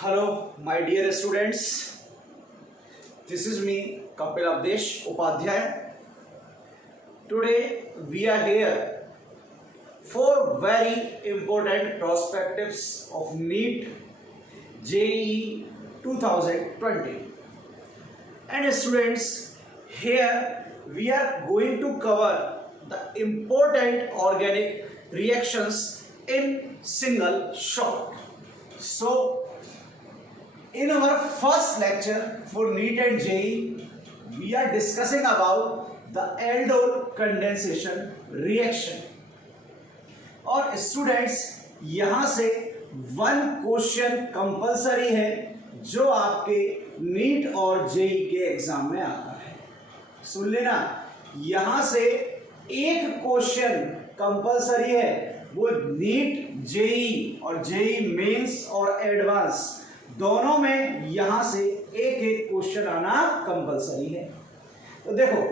Hello, my dear students. This is me, Kapil Abdesh Upadhyay. Today we are here for very important perspectives of NEET JEE 2020. And students, here we are going to cover the important organic reactions in single shot. So, in our first lecture for NEET and JEE, we are discussing about the aldol condensation reaction. और students यहाँ से one question compulsory है जो आपके NEET और JEE के exam में आता है. सुन लेना, यहाँ से एक क्वेश्चन कंपलसरी है, वो नीट जेई और जेई मेंस और एडवांस दोनों में यहां से एक एक क्वेश्चन आना कंपलसरी है. तो देखो,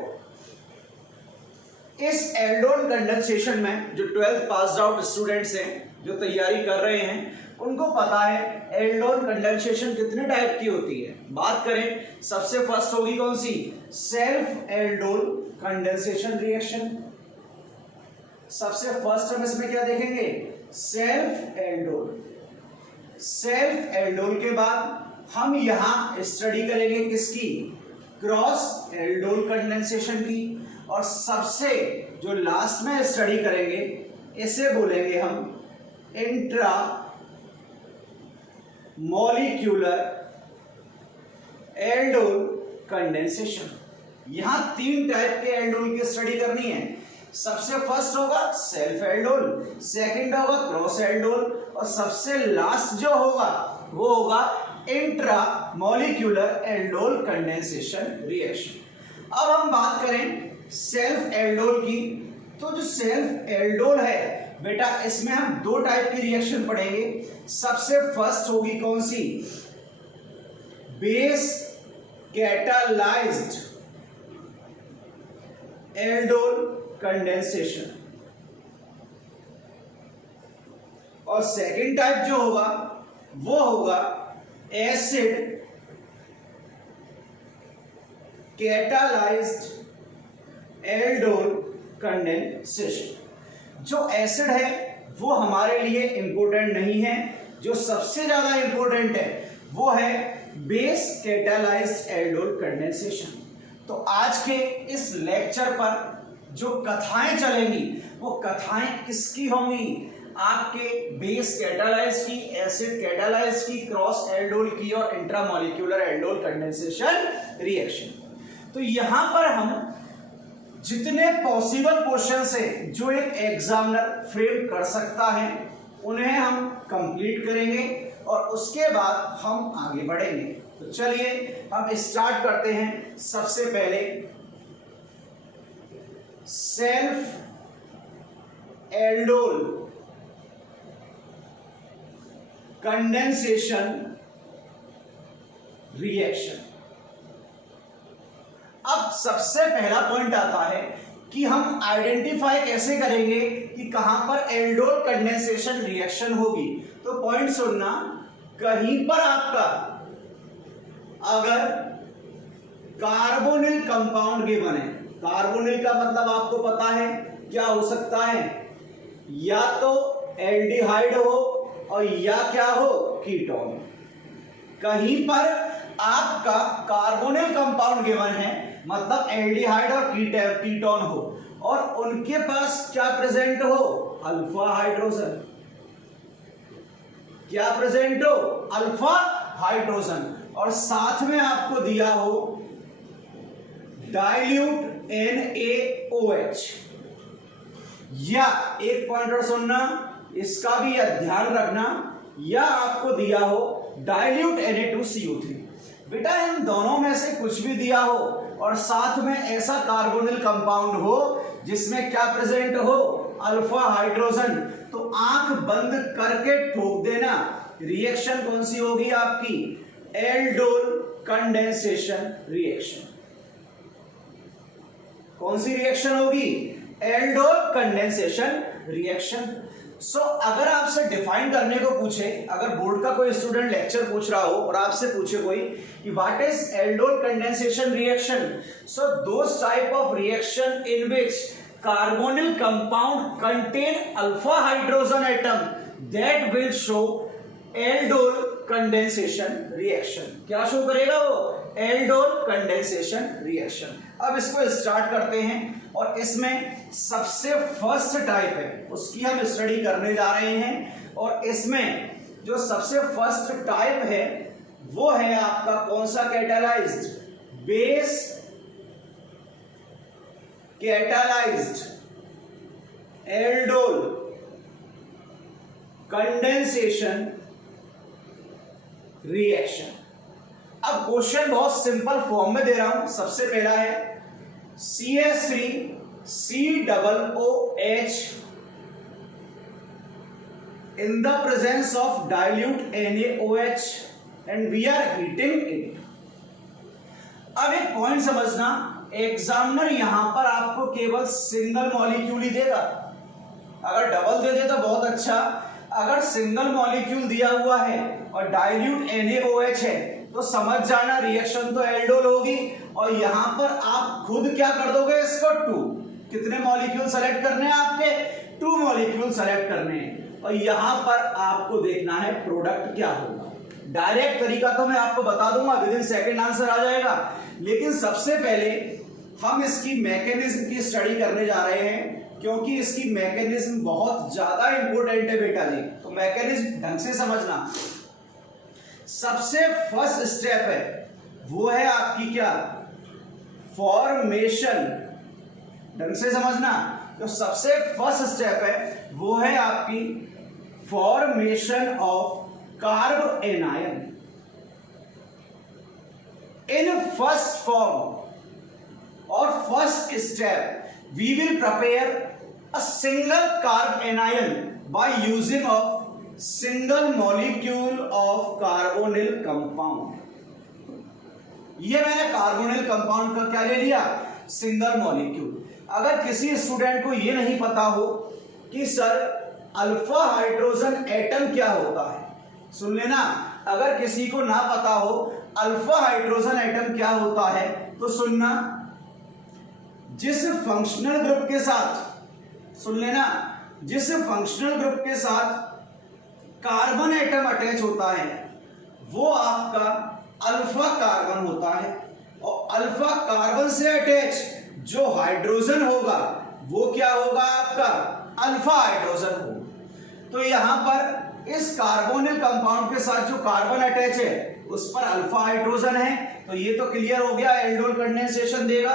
इस एल्डोल कंडेंसेशन में जो 12th पास आउट स्टूडेंट्स हैं, जो तैयारी कर रहे हैं, उनको पता है एल्डोल कंडेंसेशन कितने टाइप की होती है. बात करें, सबसे फर्स्ट होगी कौन सी? Self aldol condensation reaction. सबसे फर्स्ट हम इसमें क्या देखेंगे? Self aldol. सेल्फ एल्डोल के बाद हम यहां स्टडी करेंगे किसकी? क्रॉस एल्डोल कंडेंसेशन की. और सबसे जो लास्ट में स्टडी करेंगे, इसे बोलेंगे हम इंट्रा मॉलिक्यूलर एल्डोल कंडेंसेशन. यहां तीन टाइप के एल्डोल की स्टडी करनी है. सबसे फर्स्ट होगा सेल्फ एल्डोल, सेकंड होगा क्रॉस एल्डोल, और सबसे लास्ट जो होगा वो होगा intra molecular aldol condensation reaction. अब हम बात करें सेल्फ एल्डोल की. तो जो सेल्फ एल्डोल है बेटा, इसमें हम दो टाइप की रिएक्शन पढ़ेंगे. सबसे फर्स्ट होगी कौन सी? Base catalysed aldol condensation. और सेकंड टाइप जो होगा वो होगा एसिड कैटालाइज्ड एल्डोल कंडेंसेशन. जो एसिड है वो हमारे लिए इंपॉर्टेंट नहीं है. जो सबसे ज्यादा इंपॉर्टेंट है वो है बेस कैटालाइज्ड एल्डोल कंडेंसेशन. तो आज के इस लेक्चर पर जो कथाएं चलेंगी वो कथाएं किसकी होंगी? आपके बेस कैटालाइज की, एसिड कैटालाइज की, क्रॉस एल्डोल की और इंट्रामॉलिक्यूलर एल्डोल कंडेंसेशन रिएक्शन. तो यहां पर हम जितने पॉसिबल क्वेश्चंस हैं जो एक एग्जामिनर फ्रेम कर सकता है, उन्हें हम कंप्लीट करेंगे और उसके बाद हम आगे बढ़ेंगे. तो चलिए हम स्टार्ट करते हैं. सबसे पहले सेल्फ एल्डोल कंडेंसेशन रिएक्शन. अब सबसे पहला पॉइंट आता है कि हम आइडेंटिफाई कैसे करेंगे कि कहां पर एल्डोल कंडेंसेशन रिएक्शन होगी. तो पॉइंट सुनना, कहीं पर आपका अगर कार्बोनिल कंपाउंड के बने, कार्बोनिल का मतलब आपको पता है क्या हो सकता है? या तो एल्डिहाइड हो और या क्या हो? कीटोन. कहीं पर आपका कार्बोनिल कंपाउंड गिवन है, मतलब एल्डिहाइड और कीटोन हो, और उनके पास क्या प्रेजेंट हो? Alpha hydrogen. क्या प्रेजेंट हो? Alpha hydrogen. और साथ में आपको दिया हो डाइल्यूट NaOH. या एक पॉइंट और सुनना, इसका भी ध्यान रखना, या आपको दिया हो डाइल्यूट Na2CO3. बेटा इन दोनों में से कुछ भी दिया हो और साथ में ऐसा कार्बोनिल कंपाउंड हो जिसमें क्या प्रेजेंट हो? अल्फा हाइड्रोजन, तो आंख बंद करके ठोक देना. रिएक्शन कौन सी होगी आपकी? Aldol condensation reaction. कौन सी रिएक्शन होगी? Aldol condensation reaction. सो अगर आपसे डिफाइन करने को पूछे, अगर बोर्ड का कोई स्टूडेंट लेक्चर पूछ रहा हो और आपसे पूछे कोई कि what is aldol condensation reaction, so those type of reaction in which carbonyl compound contain alpha hydrogen atom that will show aldol condensation reaction. क्या शो करेगा वो? Aldol condensation reaction. अब इसको स्टार्ट करते हैं और इसमें सबसे फर्स्ट टाइप है उसकी हम स्टडी करने जा रहे हैं। और इसमें जो सबसे फर्स्ट टाइप है वो है आपका कौन सा? Catalysed, base catalysed aldol condensation reaction. अब क्वेश्चन बहुत सिंपल फॉर्म में दे रहा हूं। सबसे पहला है CH3COOH in the presence of dilute NaOH and we are heating it। अब एक पॉइंट समझना, एग्जामिनर यहां पर आपको केवल सिंगल मॉलिक्यूल ही देगा। अगर डबल दे दे तो बहुत अच्छा, अगर सिंगल मॉलिक्यूल दिया हुआ है और डाइल्यूट NaOH है तो समझ जाना रिएक्शन तो एल्डोल होगी। और यहां पर आप खुद क्या कर दोगे? इसको 2, कितने मॉलिक्यूल सेलेक्ट करने हैं आपके? 2 मॉलिक्यूल सेलेक्ट करने हैं। और यहां पर आपको देखना है प्रोडक्ट क्या होगा। डायरेक्ट तरीका तो मैं आपको बता दूंगा, विद इन सेकंड आंसर आ जाएगा। लेकिन सबसे पहले हम इसकी मैकेनिज्म की स्टडी करने जा रहे हैं, क्योंकि इसकी मैकेनिज्म बहुत ज्यादा इंपॉर्टेंट है बेटा जी। तो मैकेनिज्म ढंग से समझना। सबसे फर्स्ट स्टेप है वो है आपकी क्या? फॉर्मेशन। ढंग से समझना, जो सबसे फर्स्ट स्टेप है वो है आपकी formation of carb anion in first form. और first step we will prepare a single carb anion by using of single molecule of carbonyl compound. ये मैंने कार्बोनिल कंपाउंड का क्या ले लिया? Single molecule. अगर किसी स्टूडेंट को ये नहीं पता हो कि सर अल्फा हाइड्रोजन एटम क्या होता है, सुन लेना, अगर किसी को ना पता हो अल्फा हाइड्रोजन एटम क्या होता है तो सुनना, जिस फंक्शनल ग्रुप के साथ, सुन लेना, जिस फंक्शनल ग्रुप के साथ कार्बन एटम अटैच होता है वो आपका अल्फा कार्बन होता है। और अल्फा कार्बन से अटैच जो हाइड्रोजन होगा वो क्या होगा? आपका अल्फा हाइड्रोजन होगा। तो यहां पर इस कार्बोनिल कंपाउंड के साथ जो कार्बन अटैच है उस पर अल्फा हाइड्रोजन है। तो ये तो क्लियर हो गया, एल्डोल कंडेंसेशन देगा।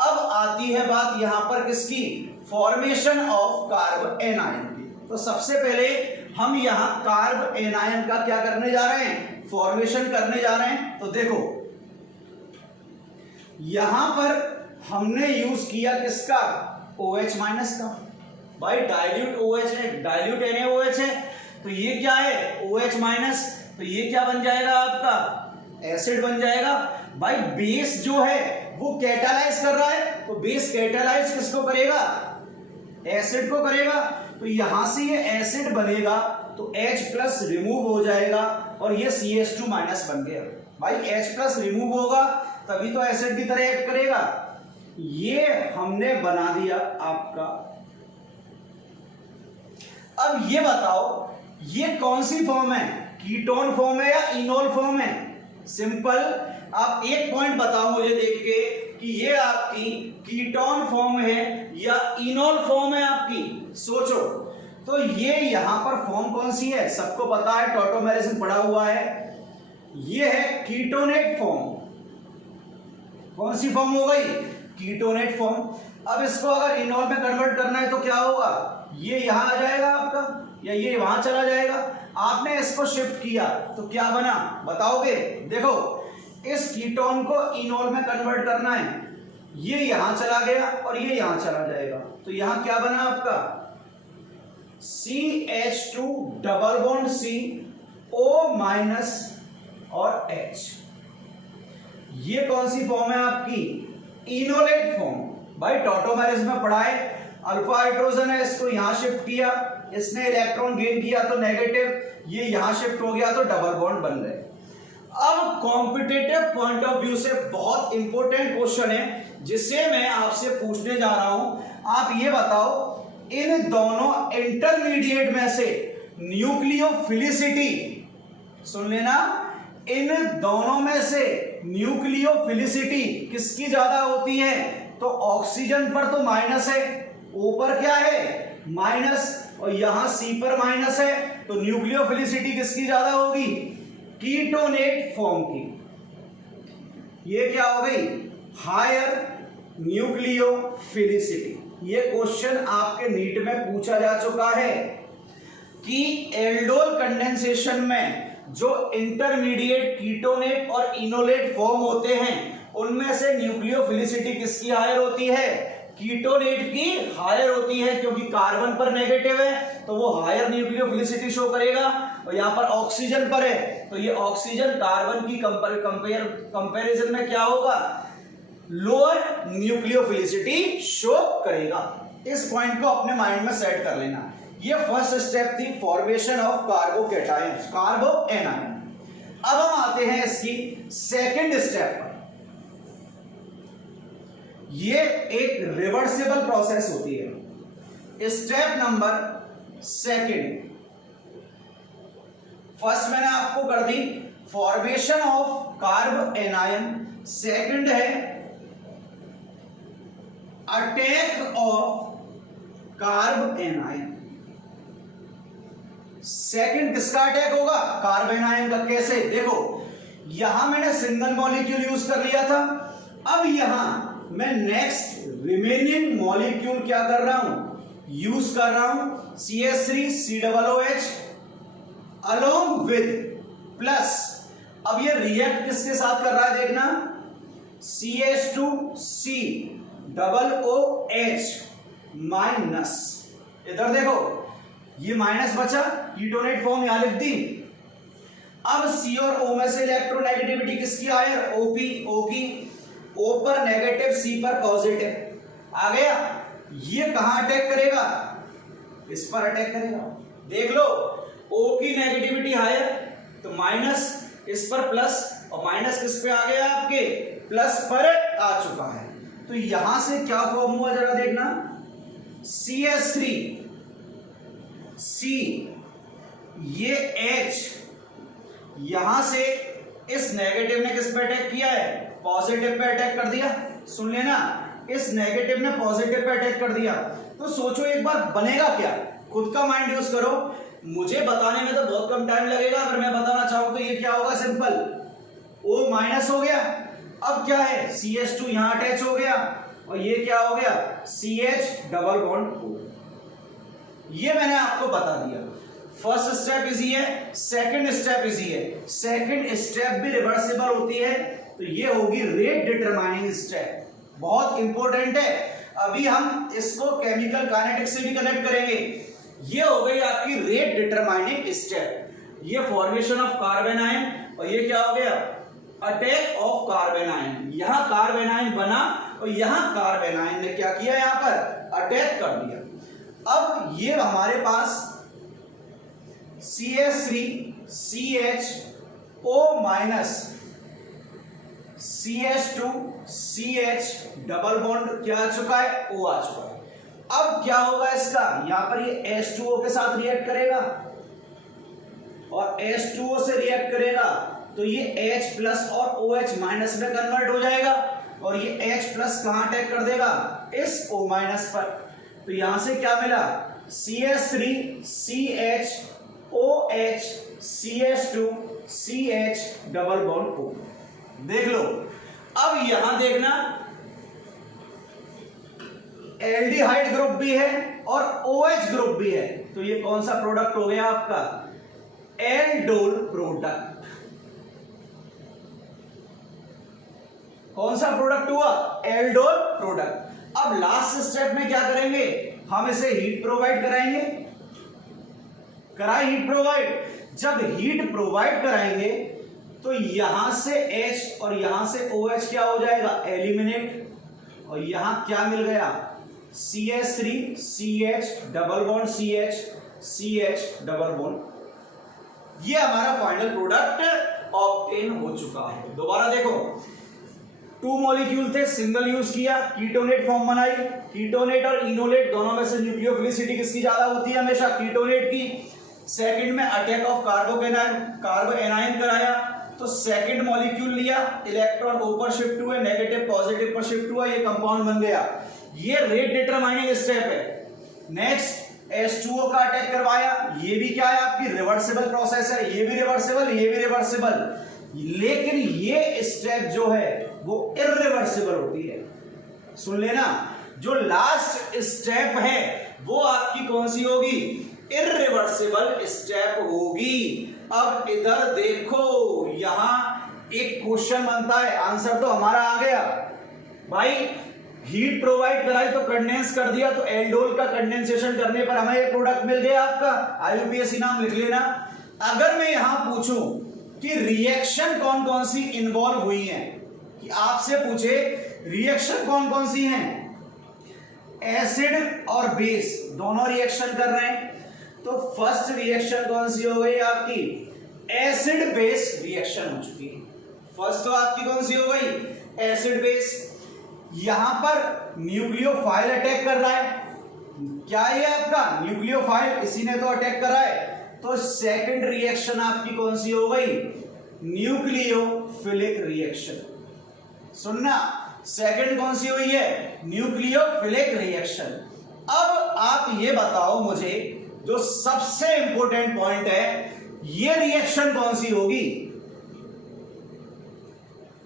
अब आती है बात यहां पर किसकी? फॉर्मेशन ऑफ कार्ब एनायन की। तो सबसे पहले हम यहां कार्ब एनायन का क्या करने जा रहे हैं? फॉर्मेशन करने जा रहे हैं। तो देखो यहां पर हमने यूज किया किसका? OH माइनस का। भाई डाइल्यूट OH है, डाइल्यूट NaOH है, तो ये क्या है? OH minus. तो ये क्या बन जाएगा आपका? एसिड बन जाएगा। भाई बेस जो है वो कैटालाइज कर रहा है, तो बेस कैटालाइज किसको करेगा? एसिड को करेगा। तो यहां से ये एसिड बनेगा तो H प्लस रिमूव हो जाएगा और ये CH2 माइनस बन गया। भाई H प्लस रिमूव होगा तभी तो एसिड की तरह एक्ट करेगा। ये हमने बना दिया आपका। अब ये बताओ ये कौन सी फॉर्म है? कीटोन फॉर्म है या इनोल फॉर्म है? सिंपल, आप एक पॉइंट बताओ मुझे देख के कि ये आपकी कीटोन फॉर्म है या इनोल फॉर्म है आपकी। सोचो। तो ये यहां पर फॉर्म कौन सी है? सबको पता है, टॉटोमेरिज्म पढ़ा हुआ है। ये है कीटोनेट फॉर्म। कौन सी फॉर्म हो गई? कीटोनेट फॉर्म। अब इसको अगर इनोल में कन्वर्ट करना है तो क्या होगा? ये यहां आ जाएगा आपका या ये वहां चला जाएगा। आपने इसको शिफ्ट किया तो क्या बना बताओगे? देखो इस कीटोन को इनोल में कन्वर्ट करना है, ये यहां चला गया और ये यहां चला जाएगा। तो यहां क्या बना आपका? CH2 double bond C O minus और H। ये कौन सी फॉर्म है आपकी? Enolate form. भाई टॉटोमेरिज्म में पढ़ा है, अल्फा हाइड्रोजन है, इसको यहां शिफ्ट किया इसने इलेक्ट्रॉन गेन किया तो नेगेटिव, ये यहां शिफ्ट हो गया तो डबल बॉन्ड बन गए। अब कॉम्पिटिटिव पॉइंट ऑफ व्यू से बहुत इंपॉर्टेंट क्वेश्चन है जिसे मैं आपसे पूछने जा रहा हूं। आप ये बताओ, इन दोनों इंटरमीडिएट में से न्यूक्लियोफिलिसिटी, सुन लेना, इन दोनों में से न्यूक्लियोफिलिसिटी किसकी ज्यादा होती है? तो ऑक्सीजन पर तो माइनस है, O पर क्या है? माइनस, और यहां C पर माइनस है, तो न्यूक्लियोफिलिसिटी किसकी ज्यादा होगी? कीटोनेट फॉर्म की। ये क्या हो गई? Higher nucleophilicity. ये क्वेश्चन आपके नीट में पूछा जा चुका है कि एल्डोल कंडेंसेशन में जो इंटरमीडिएट कीटोनेट और इनोलेट फॉर्म होते हैं उनमें से न्यूक्लियोफिलिसिटी किसकी हायर होती है? कीटोनेट की हायर होती है, क्योंकि कार्बन पर नेगेटिव है तो वो हायर न्यूक्लियोफिलिसिटी शो करेगा, और यहां पर ऑक्सीजन पर है तो ये ऑक्सीजन कार्बन की कंपैरिजन में क्या होगा? लोअर न्यूक्लियोफिलिसिटी शो करेगा। इस पॉइंट को अपने माइंड में सेट कर लेना। ये फर्स्ट स्टेप थी फॉर्मेशन ऑफ कार्बोकैटायंस, कार्बोएनायन। अब हम आते हैं इसकी सेकंड स्टेप पर। ये एक रिवर्सिबल प्रोसेस होती है। स्टेप नंबर सेकंड, फर्स्ट मैंने आपको कर दी फॉर्मेशन ऑफ कार्बोएनायन, सेकंड है अटैक ऑफ कार्बोएनायन। सेकंड किसका अटैक होगा? कार्बोएनायन का। कैसे? देखो, यहां मैंने सिंगल मॉलिक्यूल यूज कर लिया था, अब यहां मैं नेक्स्ट रिमेनिंग मॉलिक्यूल क्या कर रहा हूं? यूज कर रहा हूं CH3COOH अलोंग विद प्लस। अब ये रिएक्ट किसके साथ कर रहा है? देखना, CH2COOH माइनस, इधर देखो ये माइनस बचा, कीटोनेट फॉर्म यहां लिख दी। अब C और O में से इलेक्ट्रोनेगेटिविटी किसकी हायर? O की। O पर नेगेटिव, C पर पॉजिटिव आ गया। ये कहां अटैक करेगा? इस पर अटैक करेगा। देख लो, O की नेगेटिविटी हायर तो माइनस, इस पर प्लस, और माइनस किस पे आ गया? आपके प्लस पर आ चुका है। तो यहां से क्या फॉर्म हुआ जरा देखना, CH3 C, ये H, यहां से इस नेगेटिव ने किस पे अटैक किया है? पॉजिटिव पे अटैक कर दिया। सुन लेना, इस नेगेटिव ने पॉजिटिव पे अटैक कर दिया। तो सोचो एक बार बनेगा क्या? खुद का माइंड यूज करो, मुझे बताने में तो बहुत कम टाइम लगेगा। अगर मैं बताना चाहूं तो ये क्या होगा? सिंपल, O माइनस हो गया, अब क्या है? CH2 यहां अटैच हो गया, और ये क्या हो गया? CH double bond O। ये मैंने आपको बता दिया। फर्स्ट स्टेप इजी है, सेकंड स्टेप इजी है, सेकंड स्टेप भी रिवर्सिबल होती है, तो ये होगी रेट डिटरमाइनिंग स्टेप, बहुत इंपॉर्टेंट है। अभी हम इसको केमिकल काइनेटिक्स से भी कनेक्ट करेंगे। ये हो गई आपकी रेट डिटरमाइनिंग स्टेप, ये फॉर्मेशन ऑफ कार्बोनाइन, और ये क्या हो गया? Attack of carbanion. यहां कार्बोनाइन बना और यहां कार्बोनाइन ने क्या किया? यहां पर अटैक कर दिया। अब ये हमारे पास CH3CHO minus CH2CH double bond क्या आ चुका है? O आ चुका है। अब क्या होगा इसका? यहां पर ये H2O के साथ रिएक्ट करेगा, और H2O से रिएक्ट करेगा तो ये H प्लस और OH माइनस में कन्वर्ट हो जाएगा, और ये H प्लस कहां अटैक कर देगा? इस O माइनस पर। तो यहां से क्या मिला? CH3CHOH CH2CH double bond O। देख लो, अब यहां देखना, एल्डिहाइड ग्रुप भी है और OH ग्रुप भी है, तो ये कौन सा प्रोडक्ट हो गया आपका? Aldol product. कौन सा प्रोडक्ट हुआ? Aldol product. अब लास्ट स्टेप में क्या करेंगे? हम इसे हीट प्रोवाइड कराएंगे। कराए हीट प्रोवाइड। जब हीट प्रोवाइड कराएंगे तो यहां से H और यहां से OH क्या हो जाएगा? एलिमिनेट, और यहां क्या मिल गया? CH3CH double bond CH, CH double bond. ये हमारा फाइनल प्रोडक्ट ऑब्टेन हो चुका है। दोबारा देखो, 2 मॉलिक्यूल थे, सिंगल यूज किया, कीटोनेट फॉर्म बनाई। कीटोनेट और इनोलेट दोनों में से न्यूक्लियोफिलिसिटी किसकी ज्यादा होती है? हमेशा कीटोनेट की। सेकंड में अटैक ऑफ कार्बो एनाइन कराया, तो सेकंड मॉलिक्यूल लिया, इलेक्ट्रॉन ऊपर शिफ्ट हुए, नेगेटिव पॉजिटिव पर शिफ्ट हुआ, ये कंपाउंड बन गया। ये रेट डिटरमाइनिंग स्टेप है। नेक्स्ट H2O का अटैक करवाया, ये भी क्या है? आपकी रिवर्सिबल प्रोसेस है। ये भी रिवर्सिबल, ये भी रिवर्सिबल, लेकिन ये स्टेप जो है वो इर्रिवर्सिबल होती है। सुन लेना, जो लास्ट स्टेप है वो आपकी कौन सी होगी? इर्रिवर्सिबल स्टेप होगी। अब इधर देखो, यहां एक क्वेश्चन बनता है, आंसर तो हमारा आ गया भाई। हीट प्रोवाइड कराई तो कंडेंस कर दिया, तो एल्डोल का कंडेंसेशन करने पर हमें ये प्रोडक्ट मिल गया आपका। IUPAC नाम लिख लेना। अगर मैं यहां पूछूं कि रिएक्शन कौन कौन सी इन्वॉल्व हुई हैं, कि आपसे पूछे रिएक्शन कौन कौन सी हैं, एसिड और बेस दोनों रिएक्शन कर रहे हैं, तो फर्स्ट रिएक्शन कौन सी हो गई आपकी? एसिड बेस रिएक्शन हो चुकी है। फर्स्ट तो आपकी कौन सी हो गई? Acid base. यहां पर न्यूक्लियोफाइल अटैक कर रहा है, क्या ये आपका न्यूक्लियोफाइल, इसी ने तो अटैक करा है, तो सेकंड रिएक्शन आपकी कौन सी हो गई? Nucleophilic reaction. सुनना, सेकंड कौन सी हुई है? Nucleophilic reaction. अब आप ये बताओ मुझे, जो सबसे इंपॉर्टेंट पॉइंट है, ये रिएक्शन कौन सी होगी?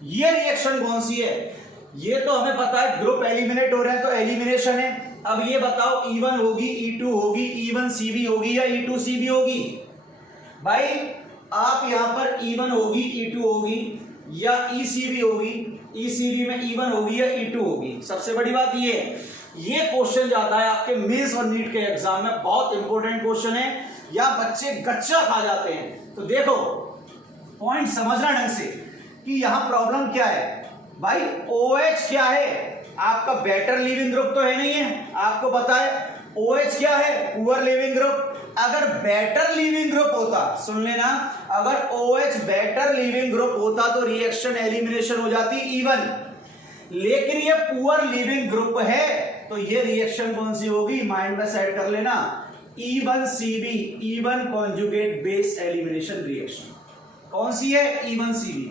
ये रिएक्शन कौन सी है? ये तो हमें पता है, ग्रुप एलिमिनेट हो रहे हैं तो एलिमिनेशन है। अब ये बताओ, E1 होगी, E2 होगी, E1CB होगी या E2CB होगी? भाई आप यहां पर E1 होगी, E2 होगी या ECB होगी, ECB में E1 होगी या E2 होगी। सबसे बड़ी बात ये क्वेश्चन जाता है आपके मेंस और नीट के एग्जाम में, बहुत इंपॉर्टेंट क्वेश्चन है, या बच्चे गच्चा खा जाते हैं। तो देखो, पॉइंट समझना ढंग से कि यहां प्रॉब्लम क्या है। भाई OH क्या है? आपका बेटर लिविंग ग्रुप तो है नहीं है, आपको पता है। OH क्या है? Poor leaving group. अगर बेटर लिविंग ग्रुप होता, सुन लेना, अगर OH बेटर लिविंग ग्रुप होता तो रिएक्शन एलिमिनेशन हो जाती E1, लेकिन ये पुअर लिविंग ग्रुप है, तो ये रिएक्शन कौन सी होगी? माइंड में सेट कर लेना, E1CB, E1 conjugate base elimination reaction. कौन सी है? E1CB।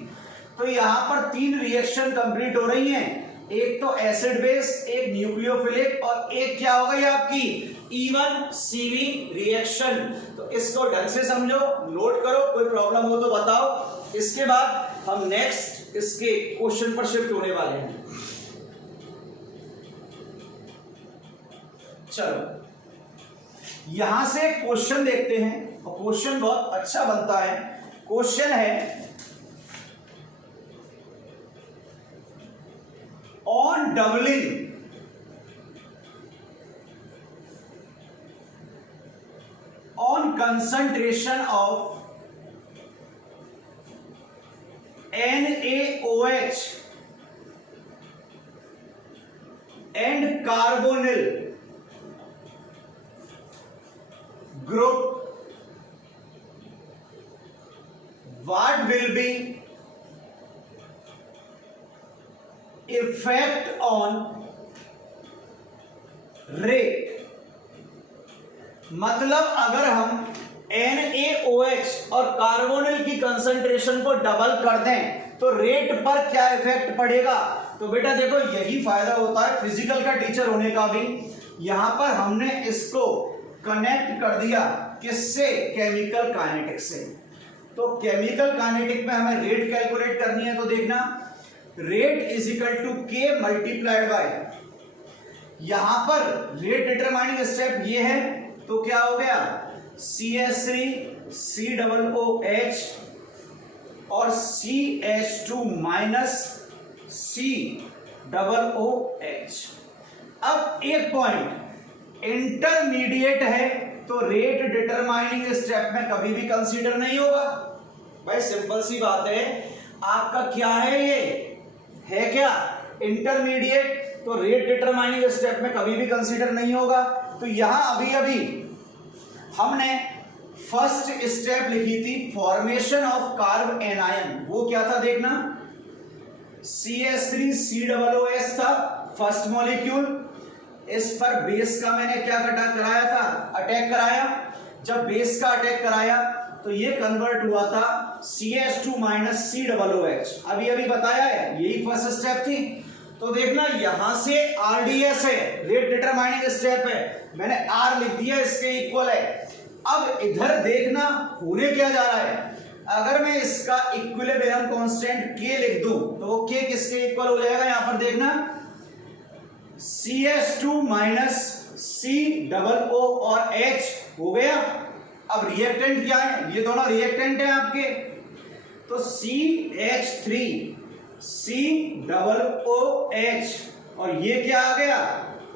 तो यहां पर 3 रिएक्शन कंप्लीट हो रही हैं, एक तो एसिड बेस, एक न्यूक्लियोफिलिक, और एक क्या हो गई आपकी? E1CB reaction. तो इसको ढंग से समझो, नोट करो, कोई प्रॉब्लम हो तो बताओ। इसके बाद हम नेक्स्ट इसके क्वेश्चन पर शिफ्ट होने वाले हैं। चलो, यहां से क्वेश्चन देखते हैं, और क्वेश्चन बहुत अच्छा बनता है। क्वेश्चन है, on doubling on concentration of NaOH and carbonyl group, what will be effect on rate? मतलब अगर हम NaOH और कार्बोनिल की कंसंट्रेशन को डबल कर दें तो रेट पर क्या इफेक्ट पड़ेगा? तो बेटा देखो, यही फायदा होता है फिजिकल का टीचर होने का भी। यहां पर हमने इसको कनेक्ट कर दिया किससे? केमिकल काइनेटिक्स से। तो केमिकल काइनेटिक में हमें रेट कैलकुलेट करनी है, तो देखना, rate is equal to K multiplied by, यहां पर रेट डिटरमाइनिंग स्टेप ये है, तो क्या हो गया? CH3 COOH और CH2 माइनस COOH। अब एक पॉइंट, इंटरमीडिएट है तो रेट डिटरमाइनिंग स्टेप में कभी भी कंसीडर नहीं होगा। भाई सिंपल सी बात है, आपका क्या है? ये है क्या? इंटरमीडिएट, तो रेट डिटरमाइनिंग स्टेप में कभी भी कंसीडर नहीं होगा। तो यहां अभी अभी हमने फर्स्ट स्टेप लिखी थी फॉर्मेशन ऑफ कार्ब एनायन, वो क्या था देखना, CH3COOH था फर्स्ट मॉलिक्यूल। इस पर बेस का मैंने क्या कराया था, अटैक कराया। जब बेस का अटैक कराया तो ये कन्वर्ट हुआ था CH2 - COOH। अभी बताया है, यही फर्स्ट स्टेप थी। तो देखना यहां से RDS है, रेट डिटरमाइनिंग स्टेप है, मैंने R लिख दिया, इसके इक्वल है। अब इधर देखना होने क्या जा रहा है, अगर मैं इसका इक्विलिब्रियम कांस्टेंट K लिख दूं तो वो K किसके इक्वल हो जाएगा, यहां पर देखना CH2 - COO और H हो गया। अब रिएक्टेंट क्या है, ये दोनों रिएक्टेंट हैं आपके, तो CH3 COOH और ये क्या आ गया,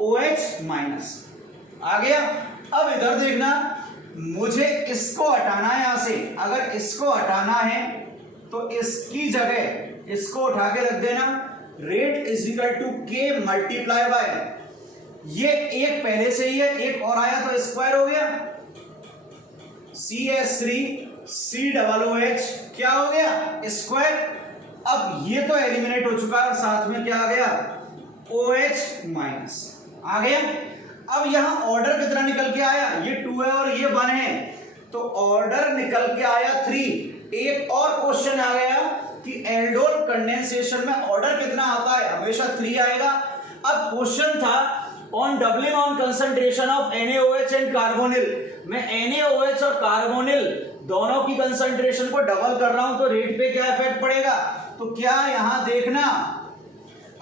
OH- आ गया। अब इधर देखना, मुझे इसको हटाना है यहां से, अगर इसको हटाना है तो इसकी जगह इसको उठा के रख देना, रेट = K मल्टीप्लाई बाय, ये एक पहले से ही है, एक और आया तो स्क्वायर हो गया, CH3 COOH क्या हो गया, स्क्वायर। अब ये तो एलिमिनेट हो चुका है और साथ में क्या आ गया, OH- आ गया। अब यहां ऑर्डर कितना निकल के आया, ये 2 है और ये 1 है, तो ऑर्डर निकल के आया 3। एक और क्वेश्चन आ गया कि एल्डोल कंडेंसेशन में ऑर्डर कितना आता है, हमेशा 3 आएगा। अब क्वेश्चन था on doubling on concentration of NaOH and carbonyl, मैं NaOH और कार्बोनिल दोनों की कंसंट्रेशन को डबल कर रहा हूं तो रेट पे क्या इफेक्ट पड़ेगा। तो क्या यहां देखना,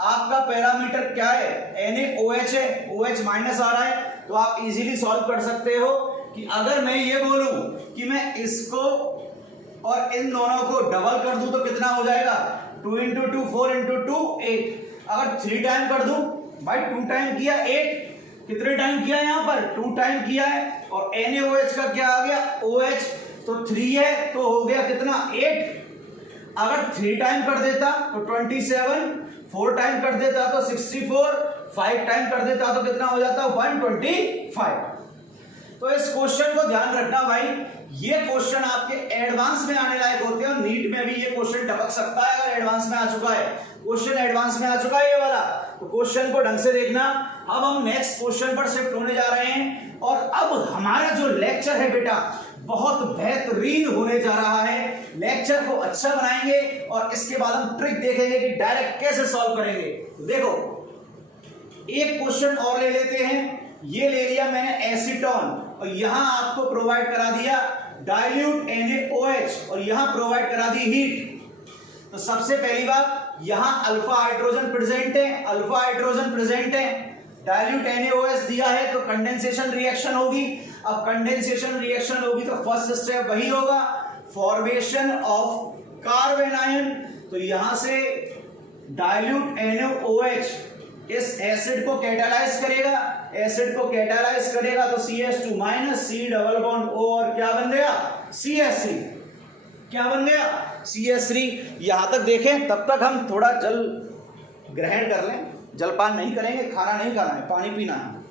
आपका पैरामीटर क्या है, NaOH है, OH- आ रहा है, तो आप इजीली सॉल्व कर सकते हो कि अगर मैं ये बोलूं कि मैं इसको और इन दोनों को डबल कर दूं तो कितना हो जाएगा, 2 × 2 4 × 2 8। अगर 3 टाइम कर दूं, भाई 2 टाइम किया 8, कितने टाइम किया यहां पर, 2 टाइम किया है, और NaOH का क्या आ गया, OH, तो 3 है तो हो गया कितना, 8। अगर 3 टाइम कर देता तो 27, 4 टाइम कर देता तो 64, 5 टाइम कर देता तो कितना हो जाता, 125। तो इस क्वेश्चन को ध्यान रखना भाई, ये क्वेश्चन आपके एडवांस में आने लायक होते हैं, नीट में भी ये क्वेश्चन टपक सकता है अगर एडवांस में आ चुका है। क्वेश्चन एडवांस में आ चुका है ये वाला, तो क्वेश्चन को ढंग से देखना। अब हम नेक्स्ट क्वेश्चन पर शिफ्ट होने जा रहे हैं, और अब हमारा जो लेक्चर है बेटा बहुत बेहतरीन होने जा रहा है। लेक्चर को अच्छा बनाएंगे और इसके बाद हम ट्रिक देखेंगे कि डायरेक्ट कैसे सॉल्व करेंगे। देखो एक क्वेश्चन और ले लेते हैं, ये ले लिया मैंने एसीटोन, और यहां आपको प्रोवाइड करा दिया डाइल्यूट NaOH, और यहां प्रोवाइड करा दी हीट। तो सबसे पहली बात, यहां अल्फा हाइड्रोजन प्रेजेंट है, अल्फा हाइड्रोजन प्रेजेंट है, डाइल्यूट NaOH दिया है तो कंडेंसेशन रिएक्शन होगी। अब कंडेंसेशन रिएक्शन होगी तो फर्स्ट स्टेप वही होगा, फॉर्मेशन ऑफ कार्बन आयन। तो यहां से डाइल्यूट NaOH इस एसिड को कैटालाइज करेगा, एसिड को कैटालाइज करेगा तो CH2 - C double bond O, और क्या बन गया, CH3, क्या बन गया, CH3। यहां तक देखें, तब तक हम थोड़ा जल ग्रहण कर लें, जलपान नहीं करेंगे, खाना नहीं खाना है, पानी पीना है।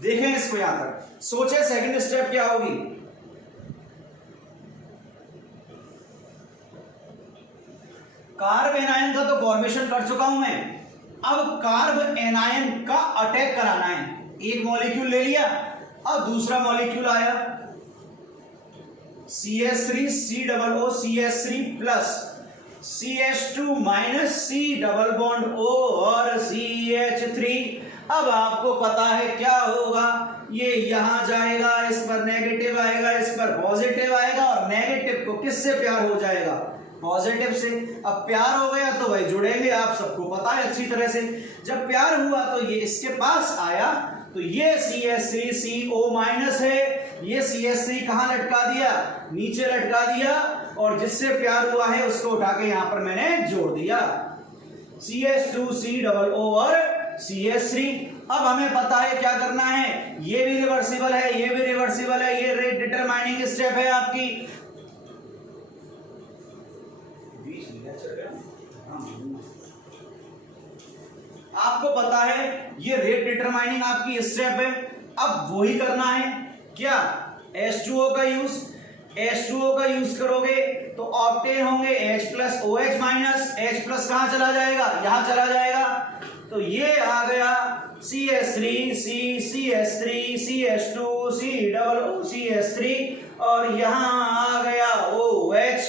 देखें इसको, यहां तक सोचे सेकंड स्टेप क्या होगी। कार्ब एनायन का तो फॉर्मेशन कर चुका हूं मैं, अब कार्ब एनायन का अटैक कराना है। एक मॉलिक्यूल ले लिया, अब दूसरा मॉलिक्यूल आया CH3 COO CH3 plus CH2 - C double bond O और CH3। अब आपको पता है क्या होगा, ये यहां जाएगा, इस पर नेगेटिव आएगा, इस पर पॉजिटिव आएगा, और नेगेटिव को किससे प्यार हो जाएगा, पॉजिटिव से। अब प्यार हो गया तो भाई जुड़ेंगे, आप सबको पता है अच्छी तरह से। जब प्यार हुआ तो ये इसके पास आया, तो ये CH3 CO- है, ये CH3 कहां लटका दिया, नीचे लटका दिया, और जिससे प्यार हुआ है उसको उठा के यहां पर मैंने जोड़ दिया, CH2 COO और CH3। अब हमें पता है क्या करना है, ये भी रिवर्सिबल है, ये भी रिवर्सिबल है, ये रेट डिटरमाइनिंग स्टेप है आपकी। आपको पता है ये रेट डिटरमाइनिंग आपकी स्टेप है। अब वही करना है क्या, H2O का यूज, H2O का यूज करोगे तो ऑब्टेन होंगे H plus OH minus, H plus कहां चला जाएगा, यहां चला जाएगा, तो ये आ गया CH3 CH3 CH2 COO और यहां आ गया OH।